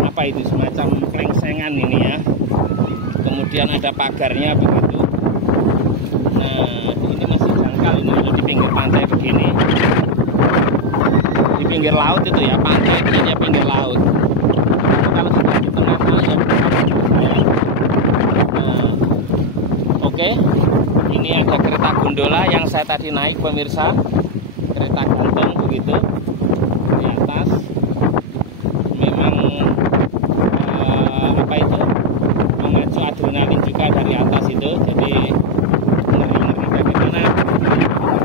apa itu, semacam klengsengan ini ya. Kemudian ada pagarnya begitu. Nah ini masih jangkal ini kalau di pinggir pantai begini. Di pinggir laut itu ya, pantai itu ya pinggir laut. Kalau sudah di tengah ya. Oke, ini ada kereta gondola yang saya tadi naik pemirsa, kereta gantung begitu di atas. Memang apa itu, memacu adrenalin juga dari atas itu, jadi ngeri-ngeri bagaimana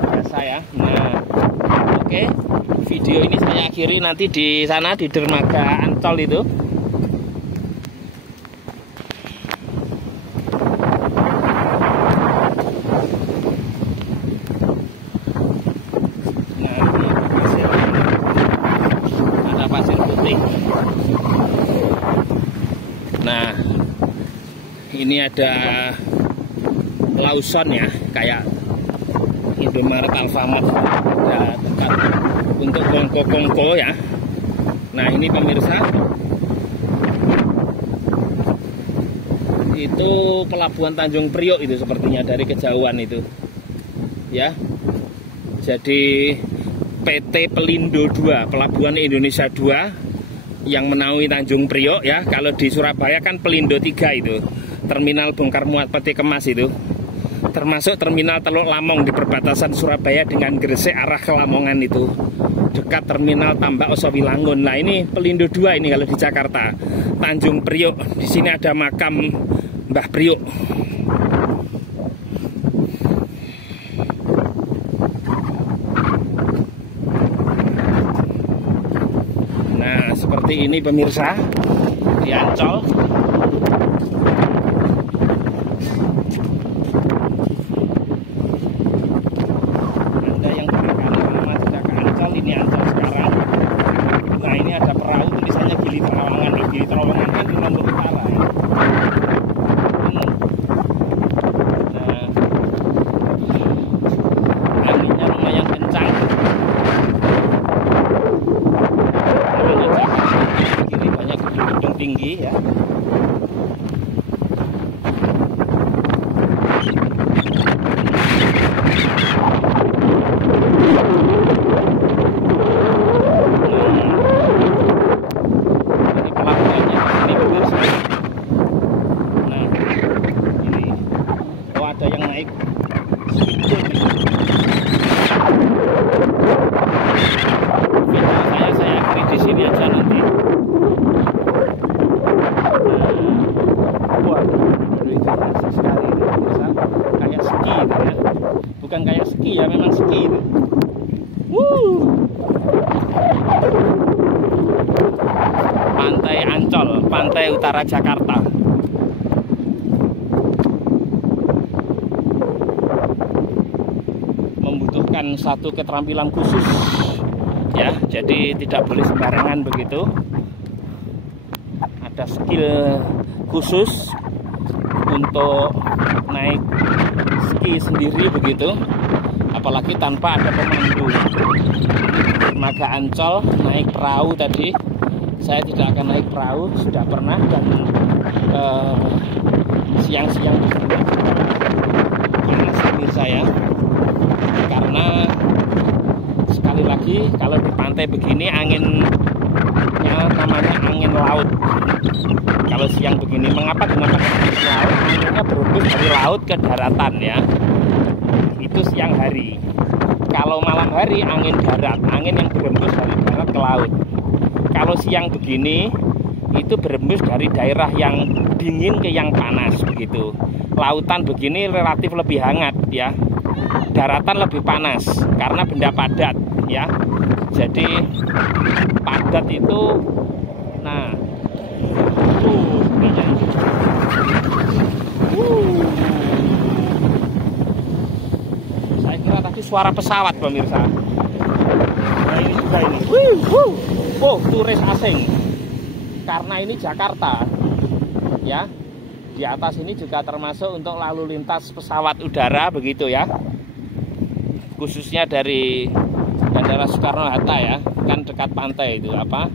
biasa ya. Nah oke, video ini saya akhiri nanti di sana di dermaga Ancol itu. Nah ini pasir, ada pasir putih. Nah ini ada Lawson ya, kayak Indomaret, Alfamart ya, tempat untuk kongko-kongko ya. Nah ini pemirsa, itu pelabuhan Tanjung Priok itu sepertinya dari kejauhan itu ya. Jadi PT Pelindo 2, Pelabuhan Indonesia 2 yang menaungi Tanjung Priok ya. Kalau di Surabaya kan Pelindo 3 itu, terminal bongkar muat peti kemas itu, termasuk terminal Teluk Lamong di perbatasan Surabaya dengan Gresik arah ke Lamongan itu, dekat terminal Tambak Osowilangun. Nah ini Pelindo 2 ini kalau di Jakarta, Tanjung Priok. Di sini ada makam Mbah Priok. Nah seperti ini pemirsa di Ancol. Anda yang berpengalaman sudah ke Ancol, ini Ancol sekarang. Nah ini ada perahu tulisannya Gili Trawangan. Gili Trawangan kan di Lombok Utara ya. Nah anginnya lumayan kencang. Kiri banyak gedung tinggi ya. Ini pelabuhannya di sini pemirsa. Nah ini, oh ada yang naik. Saya akhiri di sini aja nanti. Waduh, itu asik sekali ini pemirsa. Kayak ski itu ya. Bukan kayak ski ya, memang ski itu. Pantai Ancol, pantai utara Jakarta. Membutuhkan satu keterampilan khusus ya, jadi tidak boleh sembarangan begitu. Ada skill khusus untuk naik ski sendiri begitu, apalagi tanpa ada pemandu. Dermaga Ancol, naik perahu tadi. Saya tidak akan naik perahu, sudah pernah, dan siang-siang panas ini saya, karena sekali lagi kalau di pantai begini anginnya namanya angin laut. Kalau siang begini, mengapa dinamakan angin laut? Anginnya berembus dari laut ke daratan ya. Itu siang hari. Kalau malam hari angin darat, angin yang berembus dari darat ke laut. Kalau siang begini itu berembus dari daerah yang dingin ke yang panas begitu. Lautan begini relatif lebih hangat ya. Daratan lebih panas karena benda padat ya. Jadi padat itu, nah saya kira tadi suara pesawat pemirsa. Nah ini juga ini. Oh, turis asing. Karena ini Jakarta ya. Di atas ini juga termasuk untuk lalu lintas pesawat udara begitu ya. Khususnya dari Bandara Soekarno-Hatta ya, kan dekat pantai itu apa?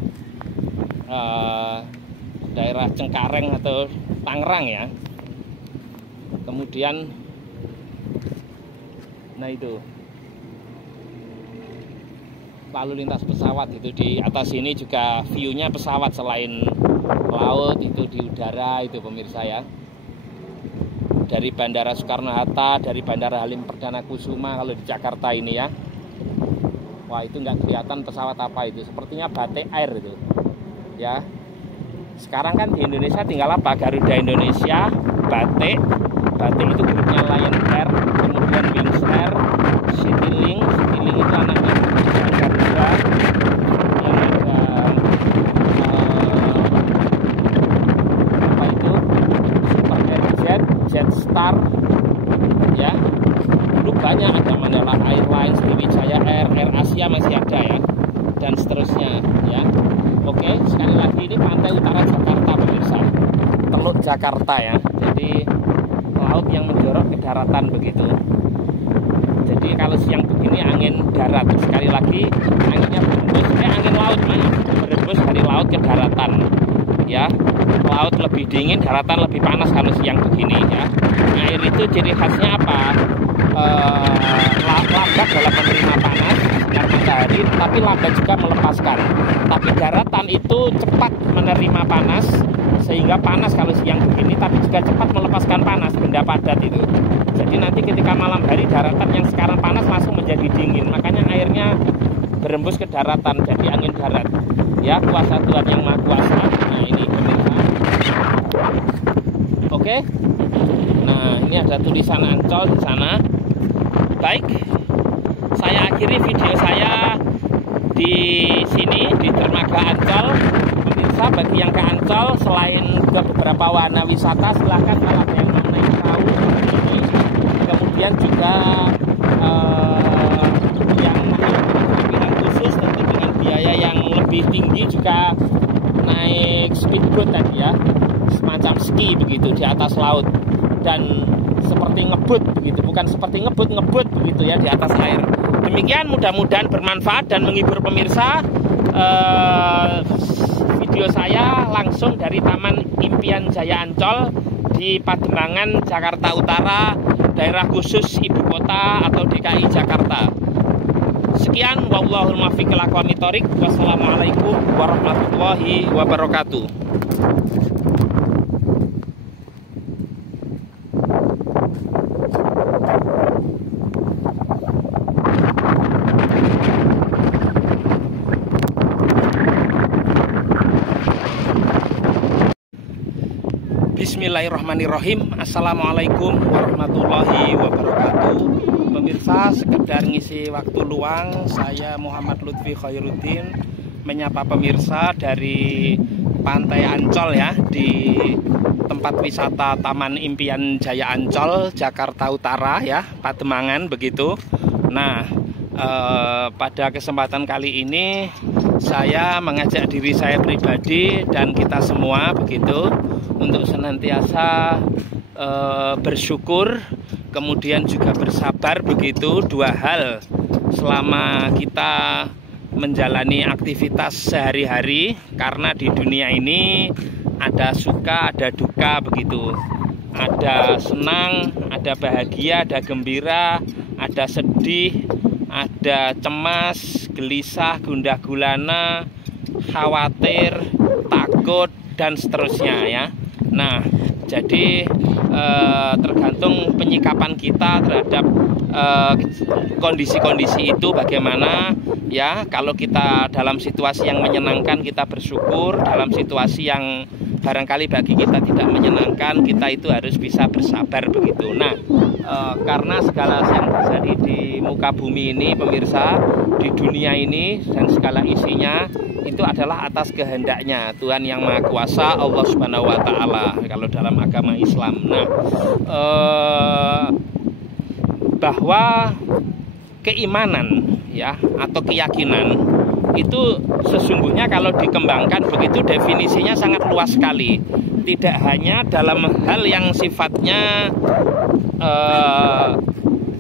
Daerah Cengkareng atau Tangerang ya. Kemudian nah itu lalu lintas pesawat itu di atas ini juga view-nya pesawat, selain laut itu di udara itu pemirsa ya. Dari Bandara Soekarno-Hatta, dari Bandara Halim Perdana Kusuma kalau di Jakarta ini ya. Wah itu nggak kelihatan pesawat apa itu, sepertinya Batik Air itu ya. Sekarang kan di Indonesia tinggal apa? Garuda Indonesia, Batik itu grupnya Lion Air, kemudian Wings Air, Citylink itu anaknya Garuda, yang ada apa itu Super Airjet, Jetstar ya. Dulu banyak, ada Mandala Airlines, Sriwijaya Air, Air Asia masih ada ya, dan seterusnya ya. Oke, sekali lagi ini pantai utara Jakarta pemirsa, Teluk Jakarta ya. Jadi laut yang menjorok ke daratan begitu. Jadi kalau siang begini angin darat, sekali lagi anginnya berembus, angin laut berembus dari laut ke daratan ya. Laut lebih dingin, daratan lebih panas kalau siang begini ya. Air itu ciri khasnya apa? Lambat dalam menerima panas sinar matahari, tapi lambat juga melepaskan. Tapi daratan itu cepat menerima panas, sehingga panas kalau siang begini, tapi juga cepat melepaskan panas, benda padat itu. Jadi nanti ketika malam hari, daratan yang sekarang panas langsung menjadi dingin, makanya airnya berembus ke daratan, jadi angin darat ya. Kuasa Tuhan yang Maha Kuasa. Nah ini pemirsa. Oke. Nah ini ada tulisan Ancol di sana. Baik, saya akhiri video saya di sini di Dermaga Ancol. Pemirsa, bagi yang ke Ancol, selain ke beberapa wahana wisata, silahkan kalau ada yang mau naik perahu. Kemudian juga yang keterampilan khusus tentu dengan biaya yang lebih tinggi juga naik speedboat tadi ya, semacam ski begitu di atas laut, dan seperti ngebut begitu, bukan seperti ngebut begitu ya di atas air. Demikian, mudah-mudahan bermanfaat dan menghibur pemirsa. Video saya langsung dari Taman Impian Jaya Ancol di Pademangan, Jakarta Utara, daerah khusus ibu kota atau DKI Jakarta. Sekian, wallahul muwaffiq ila aqwamit thoriq. Wassalamualaikum warahmatullahi wabarakatuh. Bismillahirrahmanirrahim. Assalamualaikum warahmatullahi wabarakatuh. Pemirsa, sekedar ngisi waktu luang, saya Muhammad Lutfi Khairuddin menyapa pemirsa dari Pantai Ancol ya, di tempat wisata Taman Impian Jaya Ancol, Jakarta Utara ya, Pademangan begitu. Nah, pada kesempatan kali ini saya mengajak diri saya pribadi dan kita semua begitu untuk senantiasa bersyukur, kemudian juga bersabar begitu, dua hal selama kita menjalani aktivitas sehari-hari, karena di dunia ini ada suka, ada duka begitu, ada senang, ada bahagia, ada gembira, ada sedih, ada cemas, gelisah, gundah gulana, khawatir, takut, dan seterusnya ya. Nah, jadi tergantung penyikapan kita terhadap kondisi-kondisi itu bagaimana ya. Kalau kita dalam situasi yang menyenangkan, kita bersyukur. Dalam situasi yang barangkali bagi kita tidak menyenangkan, kita itu harus bisa bersabar begitu. Nah, karena segala yang terjadi di muka bumi ini, pemirsa, di dunia ini dan segala isinya itu adalah atas kehendaknya Tuhan yang Maha Kuasa, Allah Subhanahu wa Ta'ala, kalau dalam agama Islam. Nah, bahwa keimanan ya atau keyakinan itu sesungguhnya kalau dikembangkan begitu definisinya sangat luas sekali. Tidak hanya dalam hal yang sifatnya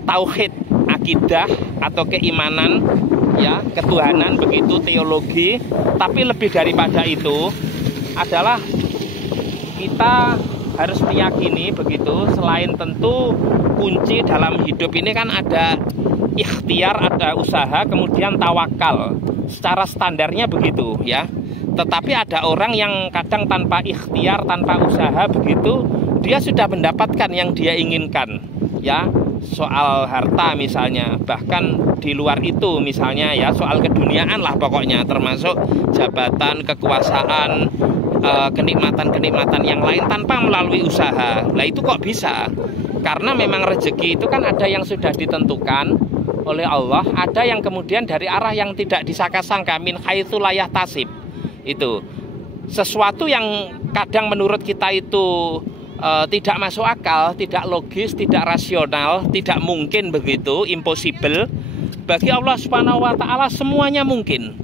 tauhid, akidah atau keimanan ya, ketuhanan begitu, teologi, tapi lebih daripada itu adalah kita harus meyakini begitu, selain tentu kunci dalam hidup ini kan ada ikhtiar, ada usaha, kemudian tawakal. Secara standarnya begitu ya. Tetapi ada orang yang kadang tanpa ikhtiar, tanpa usaha begitu, dia sudah mendapatkan yang dia inginkan ya. Soal harta misalnya, bahkan di luar itu misalnya ya, soal keduniaan lah pokoknya, termasuk jabatan, kekuasaan, kenikmatan-kenikmatan yang lain tanpa melalui usaha. Nah itu kok bisa? Karena memang rezeki itu kan ada yang sudah ditentukan oleh Allah, ada yang kemudian dari arah yang tidak disangka-sangka, min haitsu la yahtasib. Itu sesuatu yang kadang menurut kita itu tidak masuk akal, tidak logis, tidak rasional, tidak mungkin begitu, impossible. Bagi Allah Subhanahu wa Ta'ala semuanya mungkin.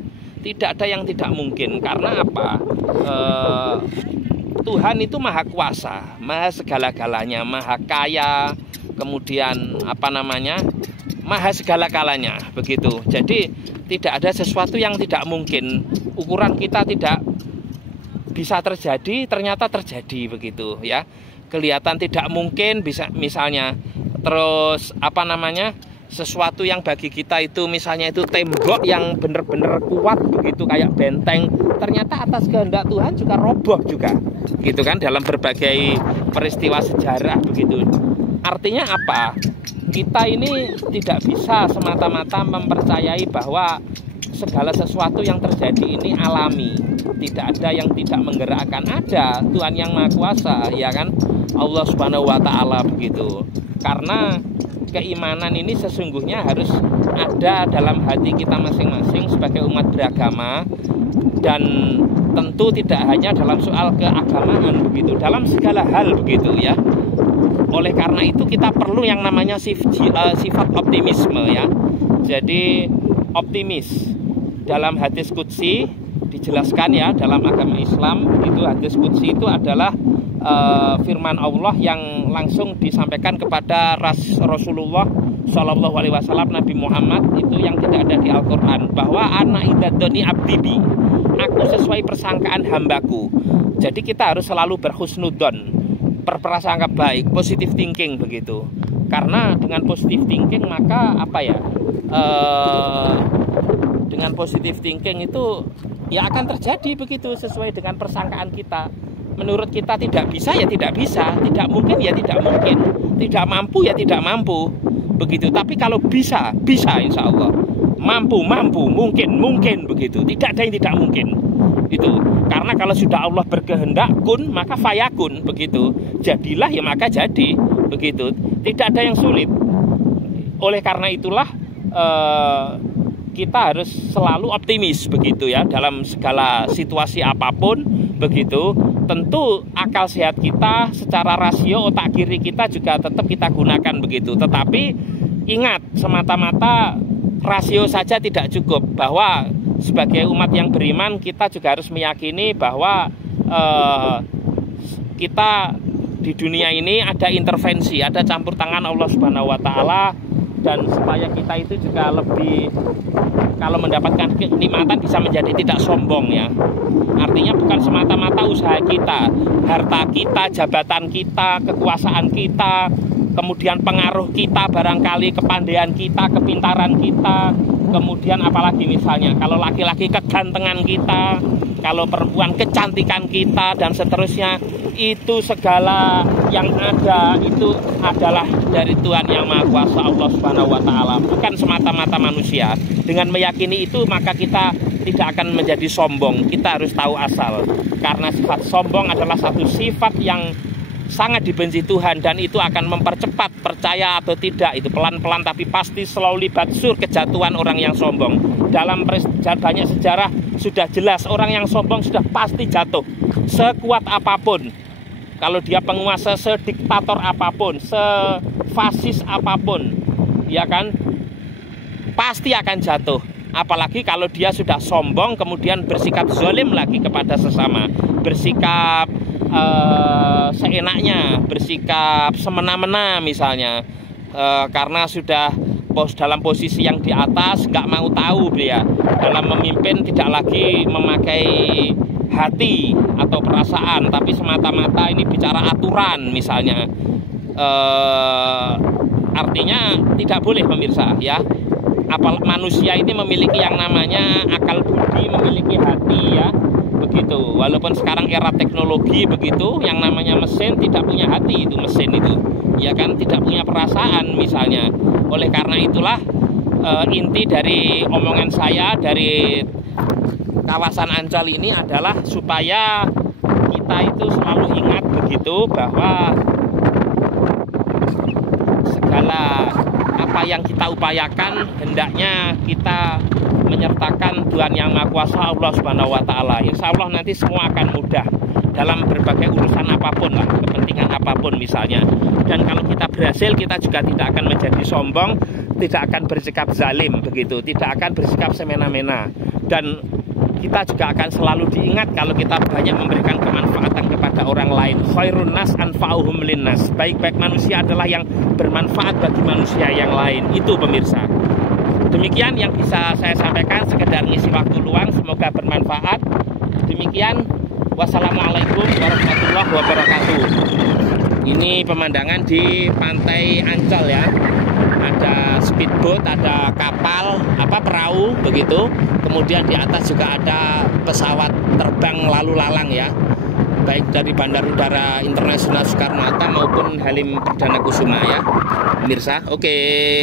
Tidak ada yang tidak mungkin. Karena apa? Tuhan itu maha kuasa, maha segala-galanya, maha kaya, kemudian maha segala-galanya begitu. Jadi tidak ada sesuatu yang tidak mungkin. Ukuran kita tidak bisa terjadi, ternyata terjadi begitu ya. Kelihatan tidak mungkin bisa misalnya, terus sesuatu yang bagi kita itu misalnya itu tembok yang benar-benar kuat begitu kayak benteng, ternyata atas kehendak Tuhan juga roboh juga gitu kan, dalam berbagai peristiwa sejarah begitu. Artinya apa? Kita ini tidak bisa semata-mata mempercayai bahwa segala sesuatu yang terjadi ini alami. Tidak ada yang tidak menggerakkan, ada Tuhan yang Maha Kuasa ya kan, Allah Subhanahu wa Ta'ala begitu. Karena keimanan ini sesungguhnya harus ada dalam hati kita masing-masing sebagai umat beragama, dan tentu tidak hanya dalam soal keagamaan begitu, dalam segala hal begitu ya. Oleh karena itu kita perlu yang namanya sifat optimisme ya. Jadi optimis. Dalam hadis qudsi dijelaskan ya, dalam agama Islam itu hadis qudsi itu adalah firman Allah yang langsung disampaikan kepada Rasulullah Shallallahu Alaihi Wasallam, Nabi Muhammad, itu yang tidak ada di Al-Quran, bahwa ana idadoni abdibi, aku sesuai persangkaan hambaku. Jadi kita harus selalu berhusnudon, berprasangka baik, positive thinking begitu. Karena dengan positive thinking maka dengan positive thinking itu ya akan terjadi begitu sesuai dengan persangkaan kita. Menurut kita tidak bisa ya tidak bisa, tidak mungkin ya tidak mungkin, tidak mampu ya tidak mampu begitu. Tapi kalau bisa insya Allah, mampu mungkin begitu. Tidak ada yang tidak mungkin itu. Karena kalau sudah Allah berkehendak kun maka fayakun begitu, jadilah ya maka jadi begitu. Tidak ada yang sulit. Oleh karena itulah kita harus selalu optimis begitu ya, dalam segala situasi apapun, begitu. Tentu akal sehat kita secara rasio otak kiri kita juga tetap kita gunakan begitu. Tetapi ingat, semata-mata rasio saja tidak cukup, bahwa sebagai umat yang beriman kita juga harus meyakini bahwa kita di dunia ini ada intervensi, ada campur tangan Allah Subhanahu wa taala, dan supaya kita itu juga lebih, kalau mendapatkan kenikmatan bisa menjadi tidak sombong ya. Artinya bukan semata-mata usaha kita, harta kita, jabatan kita, kekuasaan kita, kemudian pengaruh kita barangkali, kepandaian kita, kepintaran kita, kemudian apalagi misalnya kalau laki-laki kegantengan kita, kalau perempuan kecantikan kita, dan seterusnya. Itu segala yang ada itu adalah dari Tuhan Yang Maha Kuasa, Allah Subhanahu wa taala, bukan semata-mata manusia. Dengan meyakini itu maka kita tidak akan menjadi sombong. Kita harus tahu asal, karena sifat sombong adalah satu sifat yang sangat dibenci Tuhan, dan itu akan mempercepat, percaya atau tidak, itu pelan-pelan tapi pasti, slowly but sure, kejatuhan orang yang sombong. Dalam banyak sejarah sudah jelas orang yang sombong sudah pasti jatuh, sekuat apapun. Kalau dia penguasa, sediktator apapun, sefasis apapun, ya kan, pasti akan jatuh. Apalagi kalau dia sudah sombong kemudian bersikap zalim lagi kepada sesama, bersikap seenaknya, bersikap semena-mena misalnya, karena sudah dalam posisi yang di atas, nggak mau tahu dia dalam memimpin, tidak lagi memakai hati atau perasaan, tapi semata-mata ini bicara aturan misalnya. Artinya tidak boleh pemirsa ya. Manusia ini memiliki yang namanya akal budi, memiliki hati ya, begitu. Walaupun sekarang era teknologi begitu, yang namanya mesin tidak punya hati, itu mesin itu ya kan, tidak punya perasaan misalnya. Oleh karena itulah inti dari omongan saya dari kawasan Ancol ini adalah supaya kita itu selalu ingat begitu, bahwa segala apa yang kita upayakan hendaknya kita menyertakan Tuhan Yang Maha Kuasa, Allah Subhanahu wa taala. Insya Allah nanti semua akan mudah dalam berbagai urusan apapun lah, kepentingan apapun misalnya. Dan kalau kita berhasil, kita juga tidak akan menjadi sombong, tidak akan bersikap zalim begitu, tidak akan bersikap semena-mena, dan kita juga akan selalu diingat kalau kita banyak memberikan kemanfaatan kepada orang lain. Khairun nas anfa'uhum linnas. Baik-baik manusia adalah yang bermanfaat bagi manusia yang lain. Itu pemirsa. Demikian yang bisa saya sampaikan, sekedar ngisi waktu luang, semoga bermanfaat. Demikian, wassalamualaikum warahmatullahi wabarakatuh. Ini pemandangan di pantai Ancol ya. Ada speedboat, ada kapal, perahu begitu. Kemudian di atas juga ada pesawat terbang lalu lalang ya, baik dari Bandara Udara Internasional Soekarno Hatta maupun Halim Perdana Kusuma ya, pemirsa. Oke.